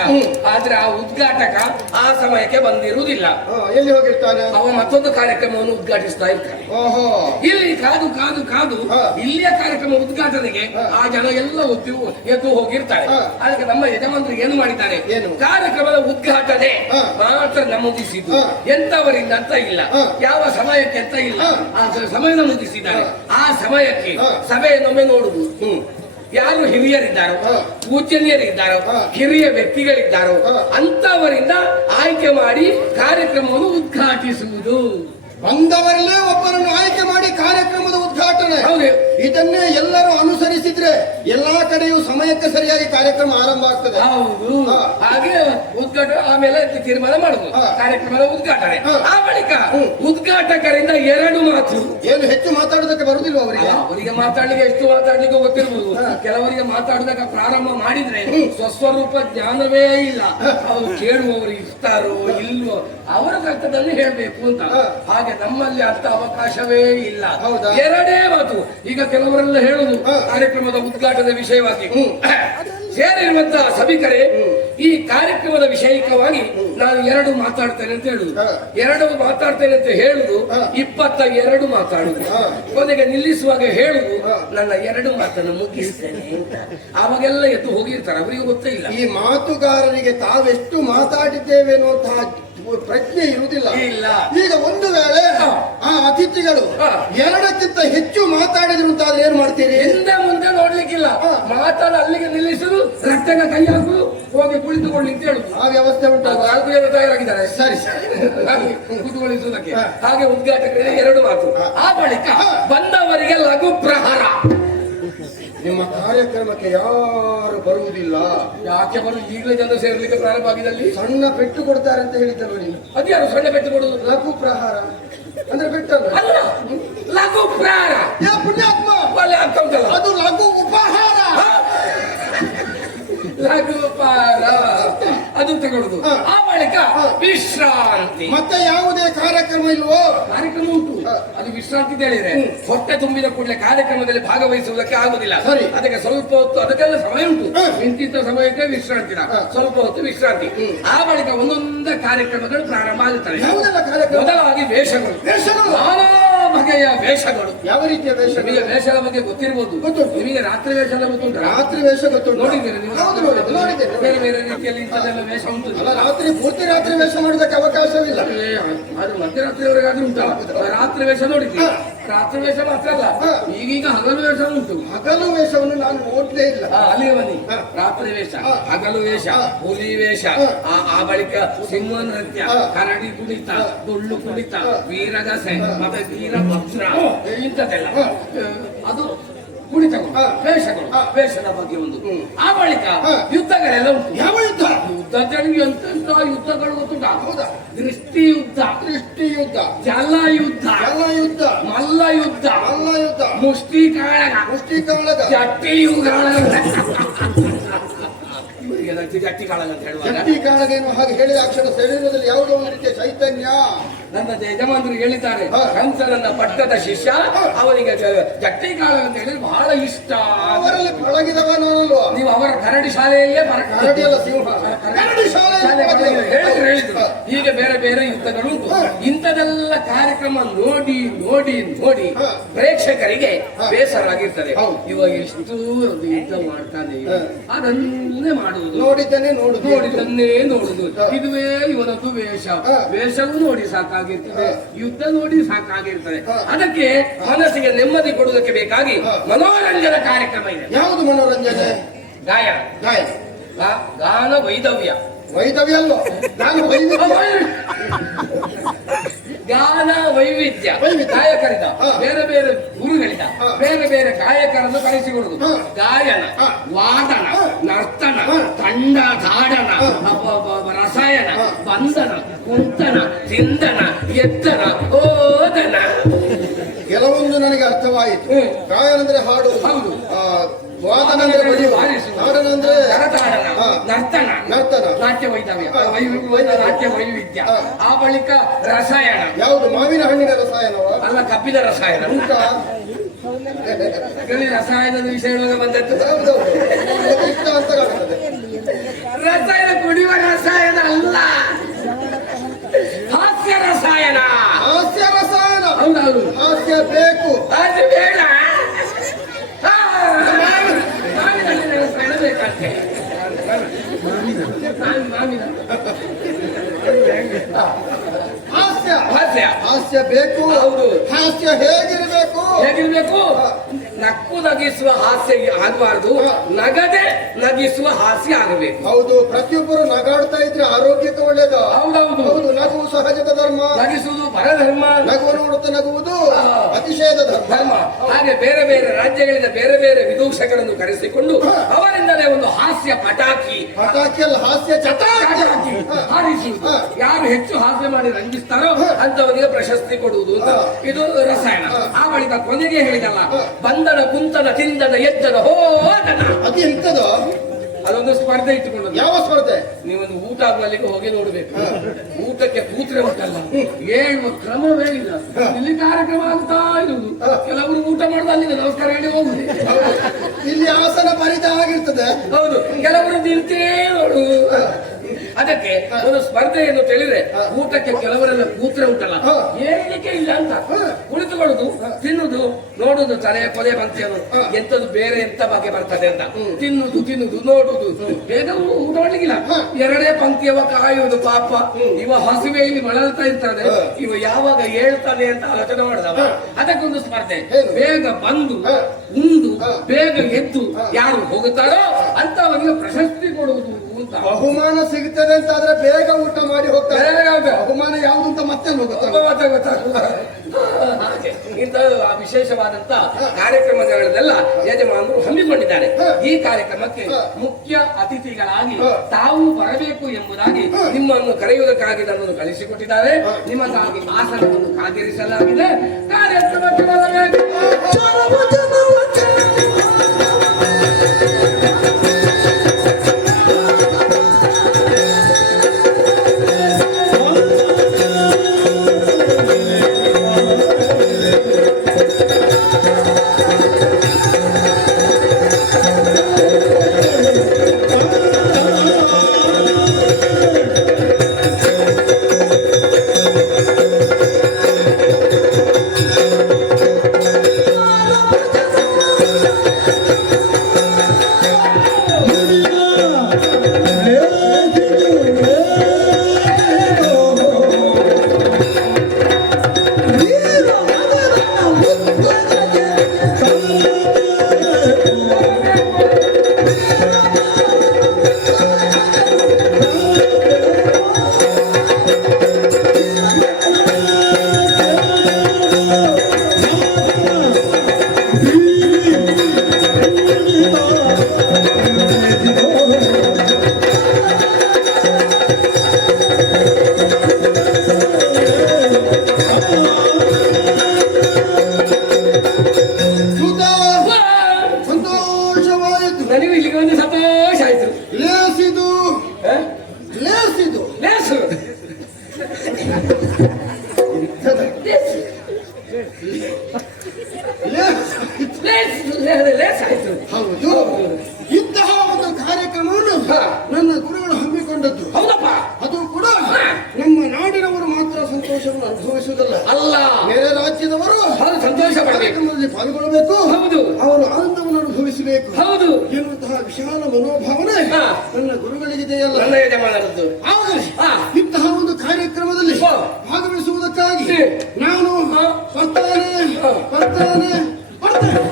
ಆದ್ರೆ ಆ ಉದ್ಘಾಟಕ ಆ ಸಮಯಕ್ಕೆ ಬಂದಿರುವುದಿಲ್ಲ. ಎಲ್ಲಿ ಹೋಗಿರ್ತಾನೆ? ಅವ ಮತ್ತೊಂದು ಕಾರ್ಯಕ್ರಮವನ್ನು ಉದ್ಘಾಟಿಸ್ತಾ ಇರ್ತಾರೆ. ಓಹೋ. ಇಲ್ಲಿ ಕಾದು ಕಾದು ಕಾದು ಹಾ. ಇಲ್ಲಿಯ ಕಾರ್ಯಕ್ರಮ ಉದ್ಘಾಟನೆಗೆ ಆ ಜನ ಎಲ್ಲ ಎದ್ದು ಹೋಗಿರ್ತಾರೆ. ಹಾ. ಅದಕ್ಕೆ ನಮ್ಮ ಯಜಮಾನರು ಏನು ಮಾಡಿದ್ದಾರೆ, ಏನು? ಕಾರ್ಯಕ್ರಮದ ಉದ್ಘಾಟನೆ ಹಾ. ಮಾತ್ರ ನಮೂದಿಸಿದ್ದು. ಹಾ. ಎಂತವರಿಂದ ಅಂತ ಇಲ್ಲ, ಹಾ. ಯಾವ ಸಮಯಕ್ಕೆ ಅಂತ ಇಲ್ಲ, ಹಾ. ಆ ಸಮಯ ನಮೂದಿಸಿದ್ದಾರೆ. ಹಾ. ಆ ಸಮಯಕ್ಕೆ ಹಾ. ಸಭೆಯನ್ನೊಮ್ಮೆ ನೋಡುವುದು. ಯಾರು ಹಿರಿಯರಿದ್ದಾರೋ, ಹಾ. ಪೂಜನೀಯರಿದ್ದಾರೋ, ಹಾ. ಹಿರಿಯ ವ್ಯಕ್ತಿಗಳಿದ್ದಾರೋ ಹಾ. ಅಂತವರಿಂದ ಆಯ್ಕೆ ಮಾಡಿ ಕಾರ್ಯಕ್ರಮವನ್ನು ಉದ್ಘಾಟಿಸುವುದು. ಬಂದವರಲ್ಲೇ ಒಬ್ಬರನ್ನು ಆಯ್ಕೆ ಮಾಡಿ ಕಾರ್ಯಕ್ರಮದ ಉದ್ಘಾಟನೆ. ಹೌದು. ಇದನ್ನೇ ಎಲ್ಲರೂ ಅನುಸರಿಸಿದ್ರೆ ಎಲ್ಲಾ ಕಡೆಯೂ ಸಮಯಕ್ಕೆ ಸರಿಯಾಗಿ ಕಾರ್ಯಕ್ರಮ ಆರಂಭ ಆಗ್ತದೆ. ಹೌದು. ಹಾ. ಹಾಗೆ ಉದ್ಘಾಟನೆ ಆಮೇಲೆ ತೀರ್ಮಾನ ಮಾಡುದು ಹಾ. ಕಾರ್ಯಕ್ರಮದ ಉದ್ಘಾಟನೆ. ಹಾ. ಆ ಬಳಿಕ ಉದ್ಘಾಟಕರಿಂದ 2 ಮಾತು. ಏನು ಹೆಚ್ಚು ಮಾತಾಡೋದಕ್ಕೆ ಬರುದಿಲ್ವ ಅವರಿಗೆ? ಅವರಿಗೆ ಮಾತಾಡ್ಲಿಕ್ಕೆ ಎಷ್ಟು ಮಾತಾಡ್ಲಿಕ್ಕೆ ಗೊತ್ತಿರ್ಬೋದು. ಹಾ. ಕೆಲವರಿಗೆ ಮಾತಾಡುವಾಗ ಪ್ರಾರಂಭ ಮಾಡಿದ್ರೆ ಸ್ವಸ್ವರೂಪ ಜ್ಞಾನವೇ ಇಲ್ಲ. ಅವರು ಕೇಳುವವರು ಇರ್ತಾರೋ ಇಲ್ವೋ ಅವರ ಅರ್ಥದಲ್ಲಿ ಹೇಳ್ಬೇಕು ಅಂತ. ಹಾ. ಹಾಗೆ ನಮ್ಮಲ್ಲಿ ಅಂತ ಅವಕಾಶವೇ ಇಲ್ಲ. ಹೌದಾ? 2 ಮಾತು. ಈಗ ಕೆಲವರೆಲ್ಲ ಹೇಳುದು ಹಾ. ಕಾರ್ಯಕ್ರಮದ ಉದ್ಘಾಟನೆ ವಿಷಯವಾಗಿ ಸೇರಿರುವಂತಹ ಸಭಿಕರೇ, ಈ ಕಾರ್ಯಕ್ರಮದ ವಿಷಯಿಕವಾಗಿ ನಾನು 2 ಮಾತಾಡ್ತೇನೆ ಅಂತ ಹೇಳುದು. ಹಾ. 2 ಮಾತಾಡ್ತೇನೆ ಅಂತ ಹೇಳುದು, ಹಾ. 22 ಮಾತಾಡುದು. ಹಾ. ಕೊನೆಗೆ ನಿಲ್ಲಿಸುವಾಗ ಹೇಳುದು ಹಾ. ನನ್ನ 2 ಮಾತನ್ನು ಮುಗಿಸ್ತೇನೆ ಅಂತ. ಆವಾಗೆಲ್ಲ ಎದ್ದು ಹೋಗಿರ್ತಾರೆ, ಅವರಿಗೆ ಗೊತ್ತೇ ಇಲ್ಲ. ಈ ಮಾತುಗಾರರಿಗೆ ತಾವೆಷ್ಟು ಮಾತಾಡಿದ್ದೇವೆ ಅನ್ನುವಂತಹ ಪ್ರಜ್ಞೆ ಇರುವುದಿಲ್ಲ. ಇಲ್ಲ. ಈಗ ಒಂದು ವೇಳೆ ಹಾ. ಆ ಅತಿಥಿಗಳು ಹಾ. 2ಕ್ಕಿಂತ ಹೆಚ್ಚು ಮಾತಾಡಿದ್ರು ಅಂತ ಆದ್ರೆ ಏನ್ ಮಾಡ್ತೀರಿ? ಹಿಂದೆ ಮುಂದೆ ನೋಡ್ಲಿಕ್ಕಿಲ್ಲ. ಹಾ. ಮಾತಾಡ ಅಲ್ಲಿಗೆ ನಿಲ್ಲಿಸುದು, ರಕ್ತಗ ಕೈ ಹಾಕುದು, ಹೋಗಿ ಕುಳಿತುಕೊಳ್ಳಿ ಅಂತ ಹೇಳುದು. ಆ ವ್ಯವಸ್ಥೆ ಉಂಟು. 4 ಜನ ತಯಾರಾಗಿದ್ದಾರೆ. ಸರಿ ಸರಿ. ಹಾಗೆ ಕುತೂಹಲಿಸುವುದಕ್ಕೆ. ಹಾ. ಹಾಗೆ ಉದ್ಘಾಟಕರಿಗೆ 2 ಮಾತು. ಹಾ. ಆ ಬಳಿಕ ಹಾ. ಬಂದವರಿಗೆ ಲಘು ಪ್ರಹಾರ. ನಿಮ್ಮ ಕಾರ್ಯಕ್ರಮಕ್ಕೆ ಯಾರು ಬರುವುದಿಲ್ಲ. ಯಾಕೆ ಬರು ಈಗಲೇ ಜನ ಸೇರ್ಲಿಕ್ಕೆ ಪ್ರಾರಂಭ ಆಗಿದಲ್ಲಿ ಸಣ್ಣ ಪೆಟ್ಟು ಕೊಡ್ತಾರೆ ಅಂತ ಹೇಳಿದ್ದಲ್ವ ನೀನು? ಅದ್ಯಾರು ಸಣ್ಣ ಪೆಟ್ಟು ಕೊಡುದು? ಲಘು ಪ್ರಹಾರ ಅಂದ್ರೆ ಪೆಟ್ಟಲ್ಲ. ಅಲ್ಲ, ಲಘು ಪ್ರಹಾರ. ಯಾ ಪುಣ್ಯಾತ್ಮ, ಒಳ್ಳೆ ಅರ್ಥ ಉಂಟಲ್ಲ. ಅದು ಲಘು ಉಪಹಾರ. ಲಘು ಉಪಹಾರ ಅದು ತಗೊಳ್ಳುದು. ಹಾ. ಆ ಬಳಿಕ ಹಾ. ವಿಶ್ರಾಂತಿ. ಮತ್ತೆ ಯಾವುದೇ ಕಾರ್ಯಕ್ರಮ ಇಲ್ವೋ? ಕಾರ್ಯಕ್ರಮ ಉಂಟು, ಅದು ವಿಶ್ರಾಂತಿ ಅಂತ ಹೇಳಿದ್ರೆ ಹೊಟ್ಟೆ ತುಂಬಿದ ಕೂಡಲೇ ಕಾರ್ಯಕ್ರಮದಲ್ಲಿ ಭಾಗವಹಿಸುವುದಕ್ಕೆ ಆಗುದಿಲ್ಲ. ಸರಿ. ಅದಕ್ಕೆ ಸ್ವಲ್ಪ ಹೊತ್ತು, ಅದಕ್ಕೆಲ್ಲ ಸಮಯ ಉಂಟು. ಹಾ. ಇಂತಿಂತ ಸಮಯಕ್ಕೆ ವಿಶ್ರಾಂತಿನ, ಸ್ವಲ್ಪ ಹೊತ್ತು ವಿಶ್ರಾಂತಿ. ಆ ಬಳಿಕ ಒಂದೊಂದು ಕಾರ್ಯಕ್ರಮಗಳು ಪ್ರಾರಂಭ ಆಗುತ್ತವೆ. ಯಾವುದೆಲ್ಲ ಕಾರ್ಯಕ್ರಮ? ಮೊದಲಾಗಿ ವೇಷಗಳು. ವೇಷಗಳು? ನಾನಾ ಬಗೆಯ ವೇಷಗಳು. ಯಾವ ರೀತಿಯ ವೇಷ? ನಿಮಗೆ ವೇಷದ ಬಗ್ಗೆ ಗೊತ್ತಿರ್ಬೋದು. ಗೊತ್ತುಂಟು. ನಿಮಗೆ ರಾತ್ರಿ ವೇಷ ಎಲ್ಲ ಗೊತ್ತುಂಟ? ರಾತ್ರಿ ವೇಷ ಗೊತ್ತುಂಟು. ನೋಡಿದ್ದೀರಿ ನೀವು? ಹೌದು, ನೋಡಿದ್ದೇನೆ. ಬೇರೆ ಬೇರೆ ರೀತಿಯಲ್ಲಿ ಇಂಥದ್ದೆಲ್ಲ ವೇಷ ಉಂಟು. ಅಲ್ಲ, ರಾತ್ರಿ ಪೂರ್ತಿ ರಾತ್ರಿ ವೇಷ ಮಾಡೋದಕ್ಕೆ ಅವಕಾಶವಿಲ್ಲ. ಅದು ಮಧ್ಯರಾತ್ರಿವರೆಗಾದ್ರೂ ಉಂಟಲ್ಲ. ರಾತ್ರಿ ವೇಷ ನೋಡಿದ್ವಿ. ರಾತ್ರಿ ವೇಷ ಮಾತ್ರ ಅಲ್ಲ, ಈಗೀಗ ಹಗಲು ವೇಷ ಉಂಟು. ಹಗಲು ವೇಷವನ್ನು ನಾನು ನೋಡ್ಲೇ ಇಲ್ಲ. ಅಲ್ಲಿಗೆ ಬನ್ನಿ. ರಾತ್ರಿ ವೇಷ, ಹಗಲು ವೇಷ, ಹುಲಿ ವೇಷ, ಆ ಬಳಿಕ ಸಿಂಹ ನೃತ್ಯ, ಕರಡಿ ಕುಣಿತ, ಡೊಳ್ಳು ಕುಣಿತ, ವೀರಗಸೆ, ಮತ್ತೆ ವೀರಭದ್ರ, ಇಂಥದ್ದೆಲ್ಲ ಅದು ಕುಣಿತಗಳು, ವೇಷಗಳು. ವೇಷದ ಬಗ್ಗೆ ಒಂದು. ಆ ಬಳಿಕ ಯುದ್ಧಗಳೆಲ್ಲ ಉಂಟು. ಯಾವ ಯುದ್ಧ? ಯುದ್ಧಗಳಿಗೆ ಎಂತೆಂತ ಯುದ್ಧಗಳು ಗೊತ್ತುಂಟ? ಹೌದಾ? ದೃಷ್ಟಿ ಯುದ್ಧ, ದೃಷ್ಟಿ ಯುದ್ಧ, ಜಲ ಯುದ್ಧ, ಜಲ ಯುದ್ಧ, ಮಲ್ಲ ಯುದ್ಧ, ಮಲ್ಲ ಯುದ್ಧ, ಮುಷ್ಟಿ ಕಾಳಗ, ಮುಷ್ಟಿ ಕಾಳಗ, ಜಟ್ಟಿಯು ಕಾಳಗ. ಇವರಿಗೆ ಜಟ್ಟಿ ಕಾಳಗ ಅಂತ ಹೇಳುವಾಗ ಜಟ್ಟಿ ಕಾಳಗ ಎನ್ನುವ ಹಾಗೆ ಹೇಳಿದ ಅಕ್ಷರ ಶರೀರದಲ್ಲಿ ಯಾವುದೋ ಒಂದು ರೀತಿಯ ಚೈತನ್ಯ. ನನ್ನ ಯಜಮಾನರು ಹೇಳಿದ್ದಾರೆ, ಹಾ. ಕಂಸನನ್ನ ಪಟ್ಟದ ಶಿಷ್ಯ, ಅವನಿಗೆ ಜಟ್ಟಿ ಕಾಳಗ ಅಂತ ಹೇಳಿದ್ರೆ ಬಹಳ ಇಷ್ಟ. ಅವರಲ್ಲಿ ಪಳಗಿದವ ನಾನಲ್ವಾ? ನೀವು ಅವರ ಕರಡಿ ಶಾಲೆಯಲ್ಲೇ ಕರಡಿ ಅಲ್ಲ, ಸಿಂಹ. ಕರಡಿ ಶಾಲೆಯಲ್ಲಿ ಹೇಳಿದ್ರು. ಹೀಗೆ ಬೇರೆ ಬೇರೆ ಯುದ್ಧಗಳು ಉಂಟು. ಇಂಥದೆಲ್ಲ ಕಾರ್ಯಕ್ರಮ ನೋಡಿ ನೋಡಿ ನೋಡಿ ಪ್ರೇಕ್ಷಕರಿಗೆ ಬೇಸರ ಆಗಿರ್ತದೆ. ಇವಾಗ ಎಷ್ಟು ಯುದ್ಧ ಮಾಡ್ತಾನೆ, ಅದನ್ನೇ ಮಾಡುವುದು, ನೋಡಿದ್ದನ್ನೇ ನೋಡುದು, ನೋಡಿದ್ದನ್ನೇ ನೋಡುದು. ಇದುವೇ ಇವನದ್ದು ವೇಷ. ವೇಷವೂ ನೋಡಿ ಸಾಕಾಗಿರ್ತದೆ, ಯುದ್ಧ ನೋಡಿ ಸಾಕಾಗಿರ್ತದೆ. ಅದಕ್ಕೆ ಮನಸ್ಸಿಗೆ ನೆಮ್ಮದಿ ಕೊಡುವುದಕ್ಕೆ ಬೇಕಾಗಿ ಮನೋರಂಜನಾ ಕಾರ್ಯಕ್ರಮ ಇದೆ. ಯಾವುದು ಮನೋರಂಜನೆ? ಗಾಯನ. ಗಾಯನ, ಗಾನ ವೈದವ್ಯ. ವೈದವ್ಯ ಅಲ್ವ? ನಾನು ವೈವಿಧ್ಯ. ಗಾನ ವೈವಿಧ್ಯ ವೈವಿಧ್ಯ. ಗಾಯಕರಿದ ಹಾ. ಬೇರೆ ಬೇರೆ ಗುರುಗಳಿದ ಹಾ. ಬೇರೆ ಬೇರೆ ಗಾಯಕರನ್ನು ಕಳಿಸಿಕೊಡುದು ಹಾ. ಗಾಯನ ಹಾ. ವಾದನ ಹಾ. ನರ್ತನ ಹಾ. ತಂಡ ತಾಡನ ಹಾ. ರಸಾಯನ ಹಾ. ಬಂಧನ ಕುಂತನ ಚಿಂತನ ಎತ್ತನ ಓದನ. ಕೆಲವೊಂದು ನನಗೆ ಅರ್ಥವಾಯಿತು. ಹ್ಮ್. ಗಾಯನ ಅಂದ್ರೆ ಹಾಡು, ಹೌದು. ವಾದನ ಅಂದ್ರೆ ಬಡಿಯುವುದು, ಬಾರಿಸುವುದು, ಹಾಡನ ಅಂದ್ರೆ ಕರತಾಡನ, ಹಾ. ನರ್ತನ ನರ್ತನ, ನಾಟ್ಯ ವೈದ್ಯ ಹಾ. ನಾಟ್ಯ ವೈವಿಧ್ಯ ಹಾ. ಆ ಬಳಿಕ ರಸಾಯನ ಯಾವುದು ಮಾವಿನ ಹಣ್ಣಿನ ರಸಾಯನವ ಅಲ್ಲ ಕಬ್ಬಿದ ರಸಾಯನ ಉಂಟಾ? ಹೇಳಿ ರಸಾಯನದ ವಿಷಯ ಹೇಳುವಾಗ ಬಂದದ್ದು ಹೌದೌದು. ಅದು ಇಷ್ಟ ಅಂತ ಕಾಣ್ತದೆ. ರಸಾಯನ ಕುಡಿಯುವ ರಸಾಯನ ಅಲ್ಲ, ಹಾಸ್ಯ ರಸಾಯನ. ಹಾಸ್ಯ ರಸಾಯನ. ಹೌದೌದು, ಹಾಸ್ಯ ಬೇಕು. ಅದು ಬೇಡ. ಆ, ಮಾವಿನ ಹಣ್ಣಿನ ರಸಾಯನ ಬೇಕಂತೆ. ಮಾವಿನ ಹಾಸ್ಯ ಹಾಸ್ಯ ಹಾಸ್ಯ ಬೇಕು. ಹೌದು. ಹಾಸ್ಯ ಹೇಗಿರಬೇಕು? ಹೇಗಿರ್ಬೇಕು? ನಕ್ಕು ನಗಿಸುವ ಹಾಸ್ಯ ಆಗಬಾರ್ದು, ನಗದೆ ನಗಿಸುವ ಹಾಸ್ಯ ಆಗಬೇಕು. ಹೌದು. ಪ್ರತಿಯೊಬ್ಬರು ನಗಾಡ್ತಾ ಇದ್ರೆ ಆರೋಗ್ಯಕ್ಕೆ ಒಳ್ಳೇದು. ಹೌದೌದು. ಹೌದು. ನಗುವು ಸಹಜದ ಧರ್ಮ. ನಗಿಸುವುದು ಪರಧರ್ಮ, ನಗುವ ನೋಡುತ್ತಾ ನಗುವುದು ಅತಿಶಯದ ಧರ್ಮ. ಧರ್ಮ. ಹಾಗೆ ಬೇರೆ ಬೇರೆ ರಾಜ್ಯಗಳಿಂದ ಬೇರೆ ಬೇರೆ ವಿದೂಷಕರನ್ನು ಕರೆಸಿಕೊಂಡು ಅವರಿಂದಲೇ ಒಂದು ಹಾಸ್ಯ ಪಟಾಕಿ ಪಟಾಕಿಯಲ್ಲಿ ಹಾಸ್ಯ ಚಟಾಕಿ ಹಾರಿಸುವುದು. ಯಾರು ಹೆಚ್ಚು ಹಾಸ್ಯ ಮಾಡಿ ರಂಜಿಸ್ತಾರೋ ಅಂತವರಿಗೆ ಪ್ರಶಸ್ತಿ ಕೊಡುವುದು ಅಂತ. ಇದು ರಸಾಯನ. ಆ ಬಳಿಕ ಕೊನೆಗೆ ಹೇಳಿದಲ್ಲ, ಬಂಧನ ಕುಂತನ ತಿಂದನ ಎದ್ದನ ಹೋದನ. ಅದು ಎಂತದು? ಅದೊಂದು ಸ್ಪರ್ಧೆ ಇಟ್ಟುಕೊಂಡದ್ದು. ಯಾವ ಸ್ಪರ್ಧೆ? ನೀವೊಂದು ಊಟ ಆಗುವಲ್ಲಿಗೆ ಹೋಗಿ ನೋಡ್ಬೇಕು. ಊಟಕ್ಕೆ ಕೂತ್ರೆ ಉಂಟಲ್ಲ, ಹೇಳುವ ಕ್ರಮವೇ ಇಲ್ಲ. ಇಲ್ಲಿ ಕಾರ್ಯಕ್ರಮ ಆಗ್ತಾ ಇರುವುದು, ಕೆಲವರು ಊಟ ಮಾಡುದು ಅಲ್ಲಿಗೆ ನಮಸ್ಕಾರ ಹೇಳಿ ಹೋಗುದು. ಇಲ್ಲಿ ಆಸನ ಪರಿಚಯ ಆಗಿರ್ತದೆ. ಹೌದು, ಕೆಲವರು ನಿಂತೇ ನೋಡು. ಅದಕ್ಕೆ ಒಂದು ಸ್ಪರ್ಧೆಯನ್ನು ತಿಳಿದ್ರೆ ಊಟಕ್ಕೆ ಕೆಲವರೆಲ್ಲ ಕೂತ್ರೆ ಉಂಟಲ್ಲ, ಏನಿಕ್ಕೆ ಇಲ್ಲ ಅಂತ ಕುಳಿತುಕೊಳ್ಳುದು, ತಿನ್ನುದು, ನೋಡುದು, ತಲೆಯ ಕೊಲೆ ಪಂಕ್ತಿಯನ್ನು ಎಂತದ್ದು ಬೇರೆ ಎಂತ ಬಗೆ ಬರ್ತದೆ ಅಂತ ತಿನ್ನುದು ತಿನ್ನುದು ನೋಡುದು. ಬೇಗ ಊಟ ಮಾಡ್ಲಿಕ್ಕಿಲ್ಲ, ಎರಡೇ ಪಂಕ್ತಿಯವ ಕಾಯುವುದು. ಪಾಪ ಇವ ಹಸಿವೆಯಲ್ಲಿ ಬಳಲ್ತಾ ಇರ್ತಾನೆ, ಇವ ಯಾವಾಗ ಹೇಳ್ತಾನೆ ಅಂತ ಆಲೋಚನೆ ಮಾಡಿದವ. ಅದಕ್ಕೊಂದು ಸ್ಪರ್ಧೆ. ಬೇಗ ಬಂದು ಉಂಡು ಬೇಗ ಎದ್ದು ಯಾರು ಹೋಗುತ್ತಾರೋ ಅಂತ ಅವನಿಗೆ ಪ್ರಶಸ್ತಿ ಕೊಡುವುದು ಅಂತ. ಬಹುಮಾನ ಸಿಗುತ್ತದೆ ಅಂತ ಆದ್ರೆ ಬೇಗ ಊಟ ಮಾಡಿ ಹೋಗ್ತಾರೆ. ಬಹುಮಾನ ಯಾವುದು ಅಂತ ಮತ್ತೆ ಗೊತ್ತಾಗ್ತದೆ. ಹಾಗೆ ಇಂಥ ವಿಶೇಷವಾದಂತ ಕಾರ್ಯಕ್ರಮಗಳನ್ನೆಲ್ಲ ಯಜಮಾನರು ಹಮ್ಮಿಕೊಂಡಿದ್ದಾರೆ. ಈ ಕಾರ್ಯಕ್ರಮಕ್ಕೆ ಮುಖ್ಯ ಅತಿಥಿಗಳಾಗಿ ತಾವು ಬರಬೇಕು ಎಂಬುದಾಗಿ ನಿಮ್ಮನ್ನು ಕರೆಯುವುದಕ್ಕಾಗಿ ನನ್ನನ್ನು ಕಳಿಸಿಕೊಟ್ಟಿದ್ದಾರೆ. ನಿಮಗಾಗಿ ಆಸನವನ್ನು ಕಾದಿರಿಸಲಾಗಿದೆ. ಕಾರ್ಯಕ್ರಮಕ್ಕೆ ಬರಬೇಕು. ಸಂತೋಷವಾಯಿತು. ನನಗೂ ಇಲ್ಲಿಗೆ ಒಂದು ಸಂತೋಷ ಆಯ್ತು. ಲೇಸಿದು ಲೇಸಿದು ಲೇಸು ಲೇಸ್ ಆಯ್ತು. ಹೌದು. ಇಂತಹ ಒಂದು ಕಾರ್ಯಕ್ರಮವನ್ನು ನನ್ನ ಗುರುಗಳು ಹಮ್ಮಿಕೊಂಡದ್ದು. ಹೌದಪ್ಪ. ಅದು ಕೂಡ ನಮ್ಮ ನಾಡಿನವರು ಮಾತ್ರ ಸಂತೋಷವನ್ನು ಅನುಭವಿಸುವುದಲ್ಲ, ಅಲ್ಲ ಬೇರೆ ರಾಜ್ಯದವರು ಹೌದು ಸಂತೋಷ ಪಡಬೇಕು, ಕಾರ್ಯಕ್ರಮದಲ್ಲಿ ಪಾಲ್ಗೊಳ್ಳಬೇಕು, ಹೌದು ಅವರು ಆನಂದವನ್ನು ಅನುಭವಿಸಬೇಕು ಹೌದು ಎನ್ನುವಂತಹ ವಿಶಾಲ ಮನೋಭಾವನೆ ನನ್ನ ಗುರುಗಳಿಗಿದೆಯಲ್ಲ. ನನ್ನ ಯಜಮಾನರದ್ದು. ಆದರೆ ಇಂತಹ ಒಂದು ಕಾರ್ಯಕ್ರಮದಲ್ಲಿ ಭಾಗವಹಿಸುವುದಕ್ಕಾಗಿ ನಾನು ಬರ್ತಾನೆ ಬರ್ತಾನೆ ಬರ್ತಾನೆ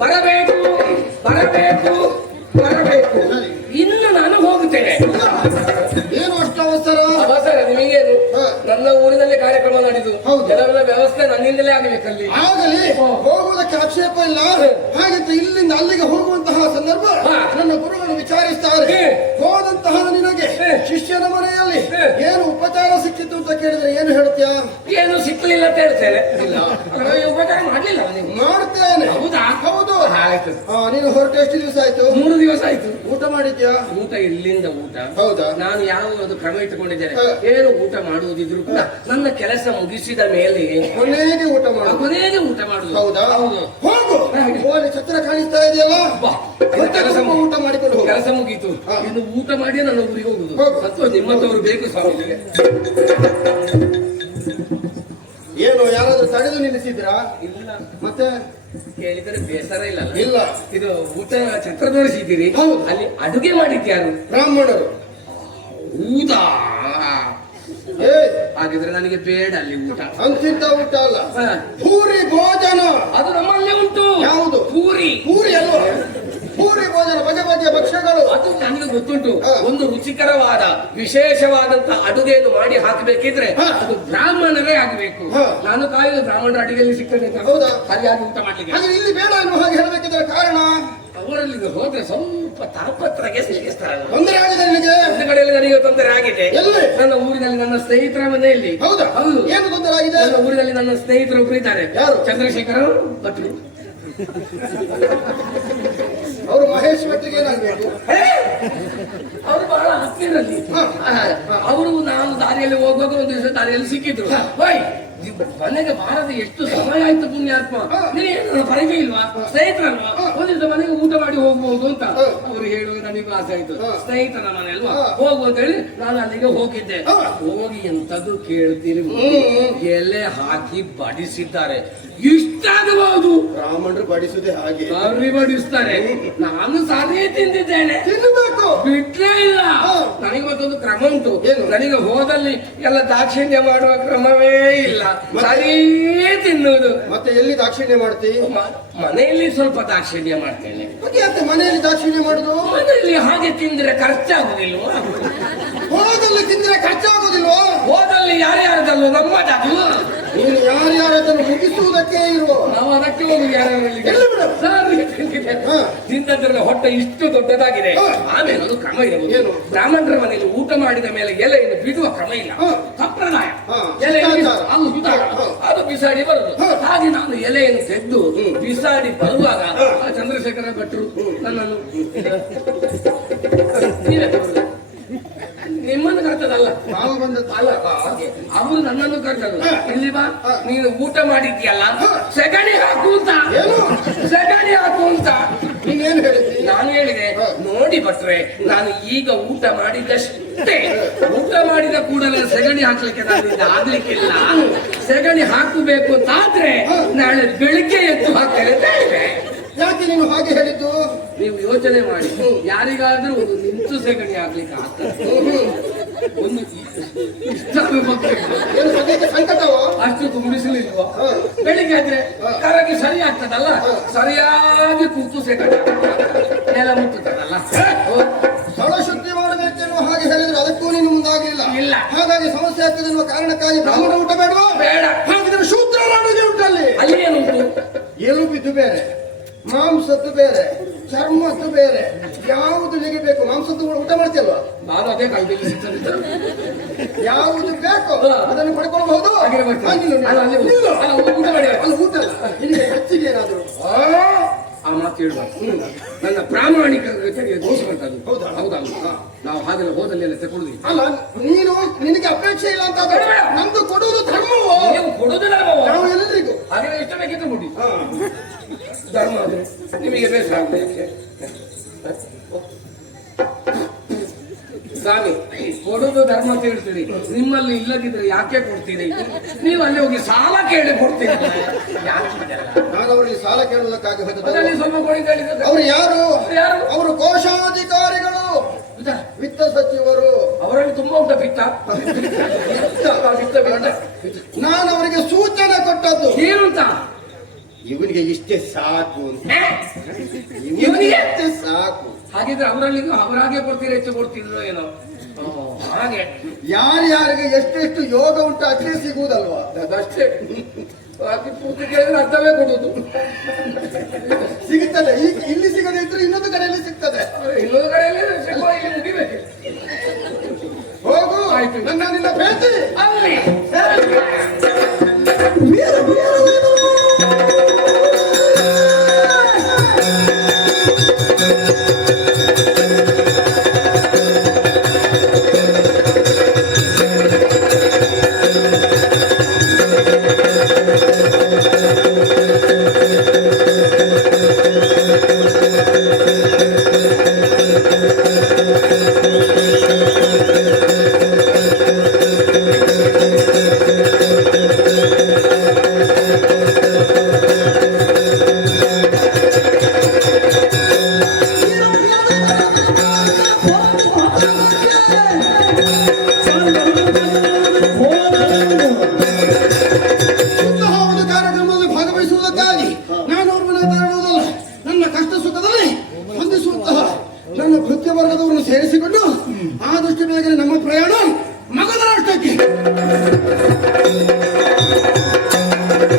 ಬರಬೇಕು ಬರಬೇಕು ಬರಬೇಕು. ಇನ್ನು ನಾನು ಹೋಗುತ್ತೇನೆ. ಏನು ಅಷ್ಟು ಅವಸರ? ಅವಸರ ನಿಮಗೇನು? ನನ್ನ ಊರಿನಲ್ಲಿ ಕಾರ್ಯಕ್ರಮ ನಡೆದು ಹೌದು. ಕೆಲವೆಲ್ಲ ವ್ಯವಸ್ಥೆ ನನ್ನಿಂದಲೇ ಆಗಬೇಕಲ್ಲಿ. ಆಗಲಿ, ಹಾ. ಹೋಗುವುದಕ್ಕೆ ಆಕ್ಷೇಪ ಇಲ್ಲ. ಹಾಗಂತ ಇಲ್ಲಿಂದ ಅಲ್ಲಿಗೆ ಹೋಗುವಂತಹ ಸಂದರ್ಭ ಹಾ. ನನ್ನ ಗುರುಗಳು ವಿಚಾರಿಸ್ತಾರೆ. ಹೇ. ಹೋದಂತಹ ನಿನಗೆ ಹೇ. ಶಿಷ್ಯನ ಮನೆಯಲ್ಲಿ ಹೇ. ಏನು ಉಪಚಾರ ಸಿಕ್ಕಿತ್ತು ಅಂತ ಕೇಳಿದ್ರೆ ಏನು ಹೇಳ್ತೀಯ? ಏನು ಸಿಕ್ಕಲಿಲ್ಲ ಅಂತ ಹೇಳ್ತೇನೆ. ಇಲ್ಲ ನನಗೆ ಉಪಚಾರ ಮಾಡ್ಲಿಲ್ಲ ನೀವು. ಮಾಡ್ತೇನೆ. ಹೌದಾ? ಹೌದು. ಆಯ್ತು. ನೀನು ಹೊರಟು ಎಷ್ಟು ದಿವಸ ಆಯ್ತು? 3 ದಿವಸ ಆಯ್ತು. ಊಟ ಮಾಡಿದ್ಯಾ? ಊಟ ಎಲ್ಲಿಂದ ಊಟ? ಹೌದಾ? ನಾನು ಯಾವುದು ಕ್ರಮ ಇಟ್ಟುಕೊಂಡಿದ್ದೇನೆ. ಹಾ. ಏನು ಊಟ ಮಾಡುವುದಿದ್ರು ಕೂಡ ನನ್ನ ಕೆಲಸ ಮುಗಿಸಿದ ಮೇಲೆ ಕೊನೆಗೆ ಊಟ ಮಾಡು. ಕೊನೆಗೆ ಊಟ ಮಾಡುದು. ಹೌದಾ? ಹೌದು. ಹೋಗು. ಓಲಿ ಛತ್ರ ಕಾಣಿಸ್ತಾ ಇದೆಯಲ್ಲ, ಬಾ. ಮತ್ತೆ ಕೆಲಸ ಸ್ವಲ್ಪ ಊಟ ಮಾಡಿಕೊಂಡು ಹೋಗು. ಕೆಲಸ ಮುಗೀತು. ಹಾ. ಇನ್ನು ಊಟ ಮಾಡಿ ನನ್ನ ಊರಿಗೆ ಹೋಗುದು. ಹೋಗು. ಸಂತೋಷ, ನಿಮ್ಮಂತವರು ಬೇಕು ಸ್ವಾಮಿಗಳಿಗೆ. ಏನು ಯಾರಾದ್ರೂ ತಡೆದು ನಿಲ್ಲಿಸಿದ್ರಾ? ಇಲ್ಲ ಮತ್ತೆ ಕೇಳಿದರೆ ಬೇಸರ ಇಲ್ಲ. ಇಲ್ಲ. ಇದು ಊಟ ಛತ್ರ ತೋರಿಸಿದ್ದೀರಿ. ಹೌದು. ಅಲ್ಲಿ ಅಡುಗೆ ಮಾಡಿದ್ಯಾರು? ಬ್ರಾಹ್ಮಣರು. ಹೌದಾ? ಏ, ಹಾಗಿದ್ರೆ ನನಗೆ ಬೇಡ ಅಲ್ಲಿ ಊಟ. ಅಂತಿಂತ ಊಟ ಅಲ್ಲ, ಹಾ. ಪೂರಿ ಭೋಜನ. ಅದು ನಮ್ಮಲ್ಲೇ ಉಂಟು. ಯಾವುದು? ಪೂರಿ. ಪೂರಿ ಅಲ್ವಾ? ಪೂರಿ ಭೋಜನ, ಬಗೆ ಬಗೆಯ ಭಕ್ಷ್ಯಗಳು. ಅದು ನನಗೆ ಗೊತ್ತುಂಟು. ಹಾ. ಒಂದು ರುಚಿಕರವಾದ ವಿಶೇಷವಾದಂತ ಅಡುಗೆಯನ್ನು ಮಾಡಿ ಹಾಕಬೇಕಿದ್ರೆ ಹಾ. ಅದು ಬ್ರಾಹ್ಮಣರೇ ಆಗಬೇಕು. ಹಾ. ನಾನು ಕಾಯಿಲೆ ಬ್ರಾಹ್ಮಣರ ಅಡಿಗೆಯಲ್ಲಿ ಸಿಗ್ತದೆ ಅಂತ. ಹೌದಾ? ಸರಿಯಾಗಿ ಊಟ ಮಾಡ್ಲಿಕ್ಕೆ ಹಾಗೆ ಇಲ್ಲಿ ಬೇಡ ಅನ್ನೋ ಹಾಗೆ ಹೇಳಬೇಕಿದ್ರೆ ಕಾರಣ ಅವರಲ್ಲಿ ಹೋದ್ರೆ ಸ್ವಲ್ಪ ತಾಪತ್ರಗೆ ಸಿಗಿಸ್ತಾರಲ್ಲ. ತೊಂದರೆ ಆಗಿದೆ ನಿನಗೆ? ಒಂದು ಕಡೆಯಲ್ಲಿ ನನಗೆ ತೊಂದರೆ ಆಗಿದೆ. ಎಲ್ಲಿ? ನನ್ನ ಊರಿನಲ್ಲಿ ನನ್ನ ಸ್ನೇಹಿತರ ಮನೆಯಲ್ಲಿ. ಹೌದಾ? ಹೌದು. ಏನು ತೊಂದರೆ ಆಗಿದೆ? ನನ್ನ ಊರಿನಲ್ಲಿ ನನ್ನ ಸ್ನೇಹಿತರು ಒಬ್ಬರು ಇದ್ದಾರೆ. ಯಾರು? ಚಂದ್ರಶೇಖರ ಭಟ್ರು. ಅವರು ಮಹೇಶ್ ಭಟ್ರಿಗೆ ಏನಾಗಬೇಕು? ಅವರು ಬಹಳ ಹತ್ತಿರಲ್ಲಿ. ಹಾ. ಅವರು ನಾನು ದಾರಿಯಲ್ಲಿ ಹೋಗುವಾಗ ಒಂದು ದಿವಸ ದಾರಿಯಲ್ಲಿ ಸಿಕ್ಕಿದ್ರು. ಹೋಯ್, ಮನೆಗೆ ಬಾರದೆ ಎಷ್ಟು ಸಮಯ ಆಯ್ತು ಪುಣ್ಯಾತ್ಮ, ನೀನು ಪರಿಚಯ ಇಲ್ವಾ, ಸ್ನೇಹಿತರಲ್ವಾ, ಒಂದು ದಿವಸ ಮನೆಗೆ ಊಟ ಮಾಡಿ ಹೋಗ್ಬಹುದು ಅಂತ ಅವರು ಹೇಳುವಾಗ ನನಗೂ ಆಸೆ ಆಯ್ತು. ಸ್ನೇಹಿತರ ಮನೆ ಅಲ್ವಾ, ಹೋಗು ಅಂತ ಹೇಳಿ ನಾನು ಅಲ್ಲಿಗೆ ಹೋಗಿದ್ದೆ. ಹೋಗಿ ಎಂತದ್ದು ಕೇಳ್ತೀರಿ, ಎಲೆ ಹಾಕಿ ಬಡಿಸಿದ್ದಾರೆ. ಇಷ್ಟಾಗಬಹುದು. ಬ್ರಾಹ್ಮಣರು ಬಡಿಸುದೇ ಹಾಗೆ. ಕರ್ರಿ ಬಡಿಸ್ತಾರೆ. ನಾನು ಸರಿ ತಿಂದಿದ್ದೇನೆ, ತಿನ್ನಬೇಕು, ಬಿಟ್ಲೇ ಇಲ್ಲ. ನನಗೆ ಮತ್ತೊಂದು ಕ್ರಮ ಉಂಟು. ಏನು? ನನಗೆ ಹೋದಲ್ಲಿ ಎಲ್ಲ ದಾಕ್ಷಿಣ್ಯ ಮಾಡುವ ಕ್ರಮವೇ ಇಲ್ಲ. ಸರಿ ತಿನ್ನುವುದು. ಮತ್ತೆ ಎಲ್ಲಿ ದಾಕ್ಷಿಣ್ಯ ಮಾಡ್ತಿ? ಮನೆಯಲ್ಲಿ ಸ್ವಲ್ಪ ದಾಕ್ಷಿಣ್ಯ ಮಾಡ್ತೇನೆ. ಮತ್ತೆ ಯಾಕೆ ಮನೆಯಲ್ಲಿ ದಾಕ್ಷಿಣ್ಯ ಮಾಡುದು? ಮನೆಯಲ್ಲಿ ಹಾಗೆ ತಿಂದ್ರೆ ಖರ್ಚಾಗುದಿಲ್ವಾ? ಹೋದಲ್ಲಿ ತಿಂದ್ರೆ ಖರ್ಚಾಗುದಿಲ್ವಾ? ಹೋದಲ್ಲಿ ಯಾರ್ಯಾರದಲ್ಲೂ ನಮ್ಮದದು. ನೀನು ಯಾರ್ಯಾರದನ್ನು ಮುಗಿಸುವುದಕ್ಕೆ ಇರುವ. ನಾವು ಅದಕ್ಕೆ ಹೋಗುದು ಯಾರ್ಯಾರಲ್ಲಿ. ಎಲ್ಲಿ ಬಿಡು? ತಿಂದದ್ರಲ್ಲಿ ಹೊಟ್ಟೆ ಇಷ್ಟು ದೊಡ್ಡದಾಗಿದೆ. ಆಮೇಲೆ ಒಂದು ಕ್ರಮ ಇರಬಹುದು. ಏನು? ಬ್ರಾಹ್ಮಣರ ಮನೆಯಲ್ಲಿ ಊಟ ಮಾಡಿದ ಮೇಲೆ ಎಲೆಯನ್ನು ಬಿಡುವ ಕ್ರಮ ಇಲ್ಲ. ಸಂಪ್ರದಾಯ. ಎಲೆಯನ್ನು ಅದು ಸುತ್ತಾಡ, ಅದು ಬಿಸಾಡಿ ಬರುದು. ಹಾಗೆ ನಾನು ಎಲೆಯನ್ನು ತೆಗೆದು ಬಿಸಾಡಿ ಬರುವಾಗ ಆ ಚಂದ್ರಶೇಖರ ಭಟ್ರು ನನ್ನನ್ನು ನೀವೇ ಬರುದು. ನಿಮ್ಮನ್ನು ಕರ್ತದಲ್ಲ, ನಾವು ಬಂದದ್ದು ಅಲ್ಲ, ಹಾಗೆ ಅವರು ನನ್ನನ್ನು ಕರ್ತರು. ಇಲ್ಲಿ ಬಾ, ನೀನು ಊಟ ಮಾಡಿದ್ಯಲ್ಲ, ಸೆಗಣಿ ಹಾಕು ಅಂತ. ಏನು? ಸೆಗಣಿ ಹಾಕು ಅಂತ ನೀನೇನು ಹೇಳಿದ್ದಿ? ನಾನು ಹೇಳಿದೆ, ನೋಡಿ ಭಟ್ರೆ, ನಾನು ಈಗ ಊಟ ಮಾಡಿದಷ್ಟೇ. ಊಟ ಮಾಡಿದ ಕೂಡಲೇ ಸೆಗಣಿ ಹಾಕ್ಲಿಕ್ಕೆ ನನ್ನಿಂದ ಆಗ್ಲಿಕ್ಕಿಲ್ಲ. ಸೆಗಣಿ ಹಾಕಬೇಕು ಅಂತಾದ್ರೆ ನಾಳೆ ಬೆಳಿಗ್ಗೆ ಎದ್ದು ಹಾಕ್ತೇನೆ ಅಂತ ಹೇಳಿದೆ. ಯಾಕೆ ನೀನು ಹಾಗೆ ಹೇಳಿದ್ದು? ನೀವು ಯೋಚನೆ ಮಾಡಿ, ಯಾರಿಗಾದ್ರೂ ಒಂದು ನಿಂತು ಸೆಗಣಿ ಹಾಕ್ಲಿಕ್ಕೆ ಆಗ್ತದೆ? ಒಂದು ಇಷ್ಟಾದ ಬಗ್ಗೆ ಏನು ಸದ್ಯಕ್ಕೆ ಸಂಕಟವೋ? ಅಷ್ಟು ತುಂಬಿಸಲಿಲ್ವ? ಬೆಳಿಗ್ಗೆ ಆದ್ರೆ ಕರಗಿ ಸರಿ ಆಗ್ತದಲ್ಲ, ಸರಿಯಾಗಿ ಕೂತು ಸೆಗಣಿ ನೆಲ ಮುಟ್ಟುತ್ತದಲ್ಲ. ಸ್ಥಳ ಶುದ್ಧಿ ಮಾಡಬೇಕೆನ್ನುವ ಹಾಗೆ ಹೇಳಿದ್ರೆ ಅದಕ್ಕೂ ನೀನು ಮುಂದಾಗಲಿಲ್ಲ. ಇಲ್ಲ. ಹಾಗಾಗಿ ಸಮಸ್ಯೆ ಆಗ್ತದೆ ಎನ್ನುವ ಕಾರಣಕ್ಕಾಗಿ ಬ್ರಾಹ್ಮಣ ಊಟ ಬೇಡವಾ? ಬೇಡ. ಹಾಗಿದ್ರೆ ಶೂದ್ರ ಅಡುಗೆ ಉಂಟಲ್ಲಿ. ಅಲ್ಲಿ ಏನುಂಟು? ಎಲುಬಿದ್ದು ಬೇರೆ, ಮಾಂಸದ್ದು ಬೇರೆ, ಚರ್ಮದ್ದು ಬೇರೆ. ಯಾವುದು ನೆಗೆಬೇಕು? ಮಾಂಸದ್ದು ಊಟ ಮಾಡ್ತೀಯಲ್ವಾ? ನಾನು ಅದೇ ಕಾಯ್ದೆಯಲ್ಲಿ ಸಿಗ್ತದೆ. ಯಾವುದು ಬೇಕು ಅದನ್ನು ಪಡ್ಕೊಳ್ಬಹುದು. ಹಾಗೆ ಮಾಡ್ತೀನಿ. ಅಲ್ಲ, ಊಟ ಮಾಡಿ. ಅಲ್ಲಿ ಊಟ ಅಲ್ಲ, ನಿನಗೆ ಹೆಚ್ಚಿಗೆ ಏನಾದ್ರು ಆ ಮಾತು ಹೇಳ್ಬಾರ್ದು. ನನ್ನ ಪ್ರಾಮಾಣಿಕ ದೋಷ ಬರ್ತದೆ. ಹೌದಾ? ಹೌದಾ? ನಾವು ಹಾಗೆಲ್ಲ ಹೋದಲ್ಲಿ ಎಲ್ಲ ತಗೊಳ್ಳಿ. ಅಲ್ಲ, ನೀನು ನಿನಗೆ ಅಪೇಕ್ಷೆ ಇಲ್ಲ ಅಂತ ಆದ್ರೆ ನಮ್ದು ಕೊಡುವುದು ಧರ್ಮವೋ? ನೀವು ಕೊಡುದಿಲ್ಲ ನಾವು. ನಾವು ಎಲ್ಲರಿಗೂ ಹಾಗೆ ಇಷ್ಟ ಬೇಕಿತ್ತು ನೋಡಿ. ಧರ್ಮ ಅದು ನಿಮಗೆ ಬೇಸರ ಆಗಬೇಕು. ಸ್ವಾಮಿ, ಕೊಡುದು ಧರ್ಮ ಅಂತ ಹೇಳ್ತೀರಿ, ನಿಮ್ಮಲ್ಲಿ ಇಲ್ಲದಿದ್ರೆ ಯಾಕೆ ಕೊಡ್ತೀರಿ? ನೀವು ಅಲ್ಲಿ ಹೋಗಿ ಸಾಲ ಕೇಳಿ ಕೊಡ್ತೀರಿ. ಯಾಕೆ? ನಾನು ಅವರಿಗೆ ಸಾಲ ಕೇಳುವುದಕ್ಕಾಗಿ ಹೋದದ್ದು. ಅದರಲ್ಲಿ ಸ್ವಲ್ಪ ಕೊಡಿ ಅಂತ ಹೇಳಿದ್ರೆ ಅವರು ಯಾರು? ಯಾರು? ಅವರು ಕೋಶಾಧಿಕಾರಿಗಳು, ವಿತ್ತ ಸಚಿವರು. ಅವರಲ್ಲಿ ತುಂಬಾ ಉಂಟ ಪಿತ್ತ. ನಾನು ಅವರಿಗೆ ಸೂಚನೆ ಕೊಟ್ಟದ್ದು ಏನು ಅಂತ? ಇವನಿಗೆ ಇಷ್ಟೇ ಸಾಕು ಅಂತ. ಇವನಿಗೆ ಇಷ್ಟೇ ಸಾಕು. ಹಾಗಿದ್ರೆ ಅವರಾಗೆ ಕೊಡ್ತೀರಾ ಹೆಚ್ಚು ಕೊಡ್ತಿದ್ರು ಏನೋ ಹಾಗೆ ಯಾರ್ಯಾರಿಗೆ ಎಷ್ಟೆಷ್ಟು ಯೋಗ ಉಂಟು ಅಷ್ಟೇ ಸಿಗುವುದಲ್ವಾ? ಅದಷ್ಟೇ ಬಾಕಿ ಪೂರ್ತಿ ಕೇಳಿದ್ರೆ ಅರ್ಥವೇ ಕೊಡುದು. ಸಿಗುತ್ತದೆ. ಈಗ ಇಲ್ಲಿ ಸಿಗದೆ ಇದ್ರೆ ಇನ್ನೊಂದು ಕಡೆಯಲ್ಲಿ ಸಿಗ್ತದೆ. ಇನ್ನೊಂದು ಕಡೆಯಲ್ಲಿ ಸಿಗುವ ಇಲ್ಲಿ ಮುಗಿಬೇಕು. ಹೋಗು ಆಯ್ತು. ನನ್ನ ನಿನ್ನ ಪ್ರೀತಿ ಅಲ್ಲಿ ನನ್ನ ಭೃತ್ಯ ವರ್ಗದವರನ್ನು ಸೇರಿಸಿಕೊಂಡು ಆದಷ್ಟು ಬೇಗನೆ ನಮ್ಮ ಪ್ರಯಾಣ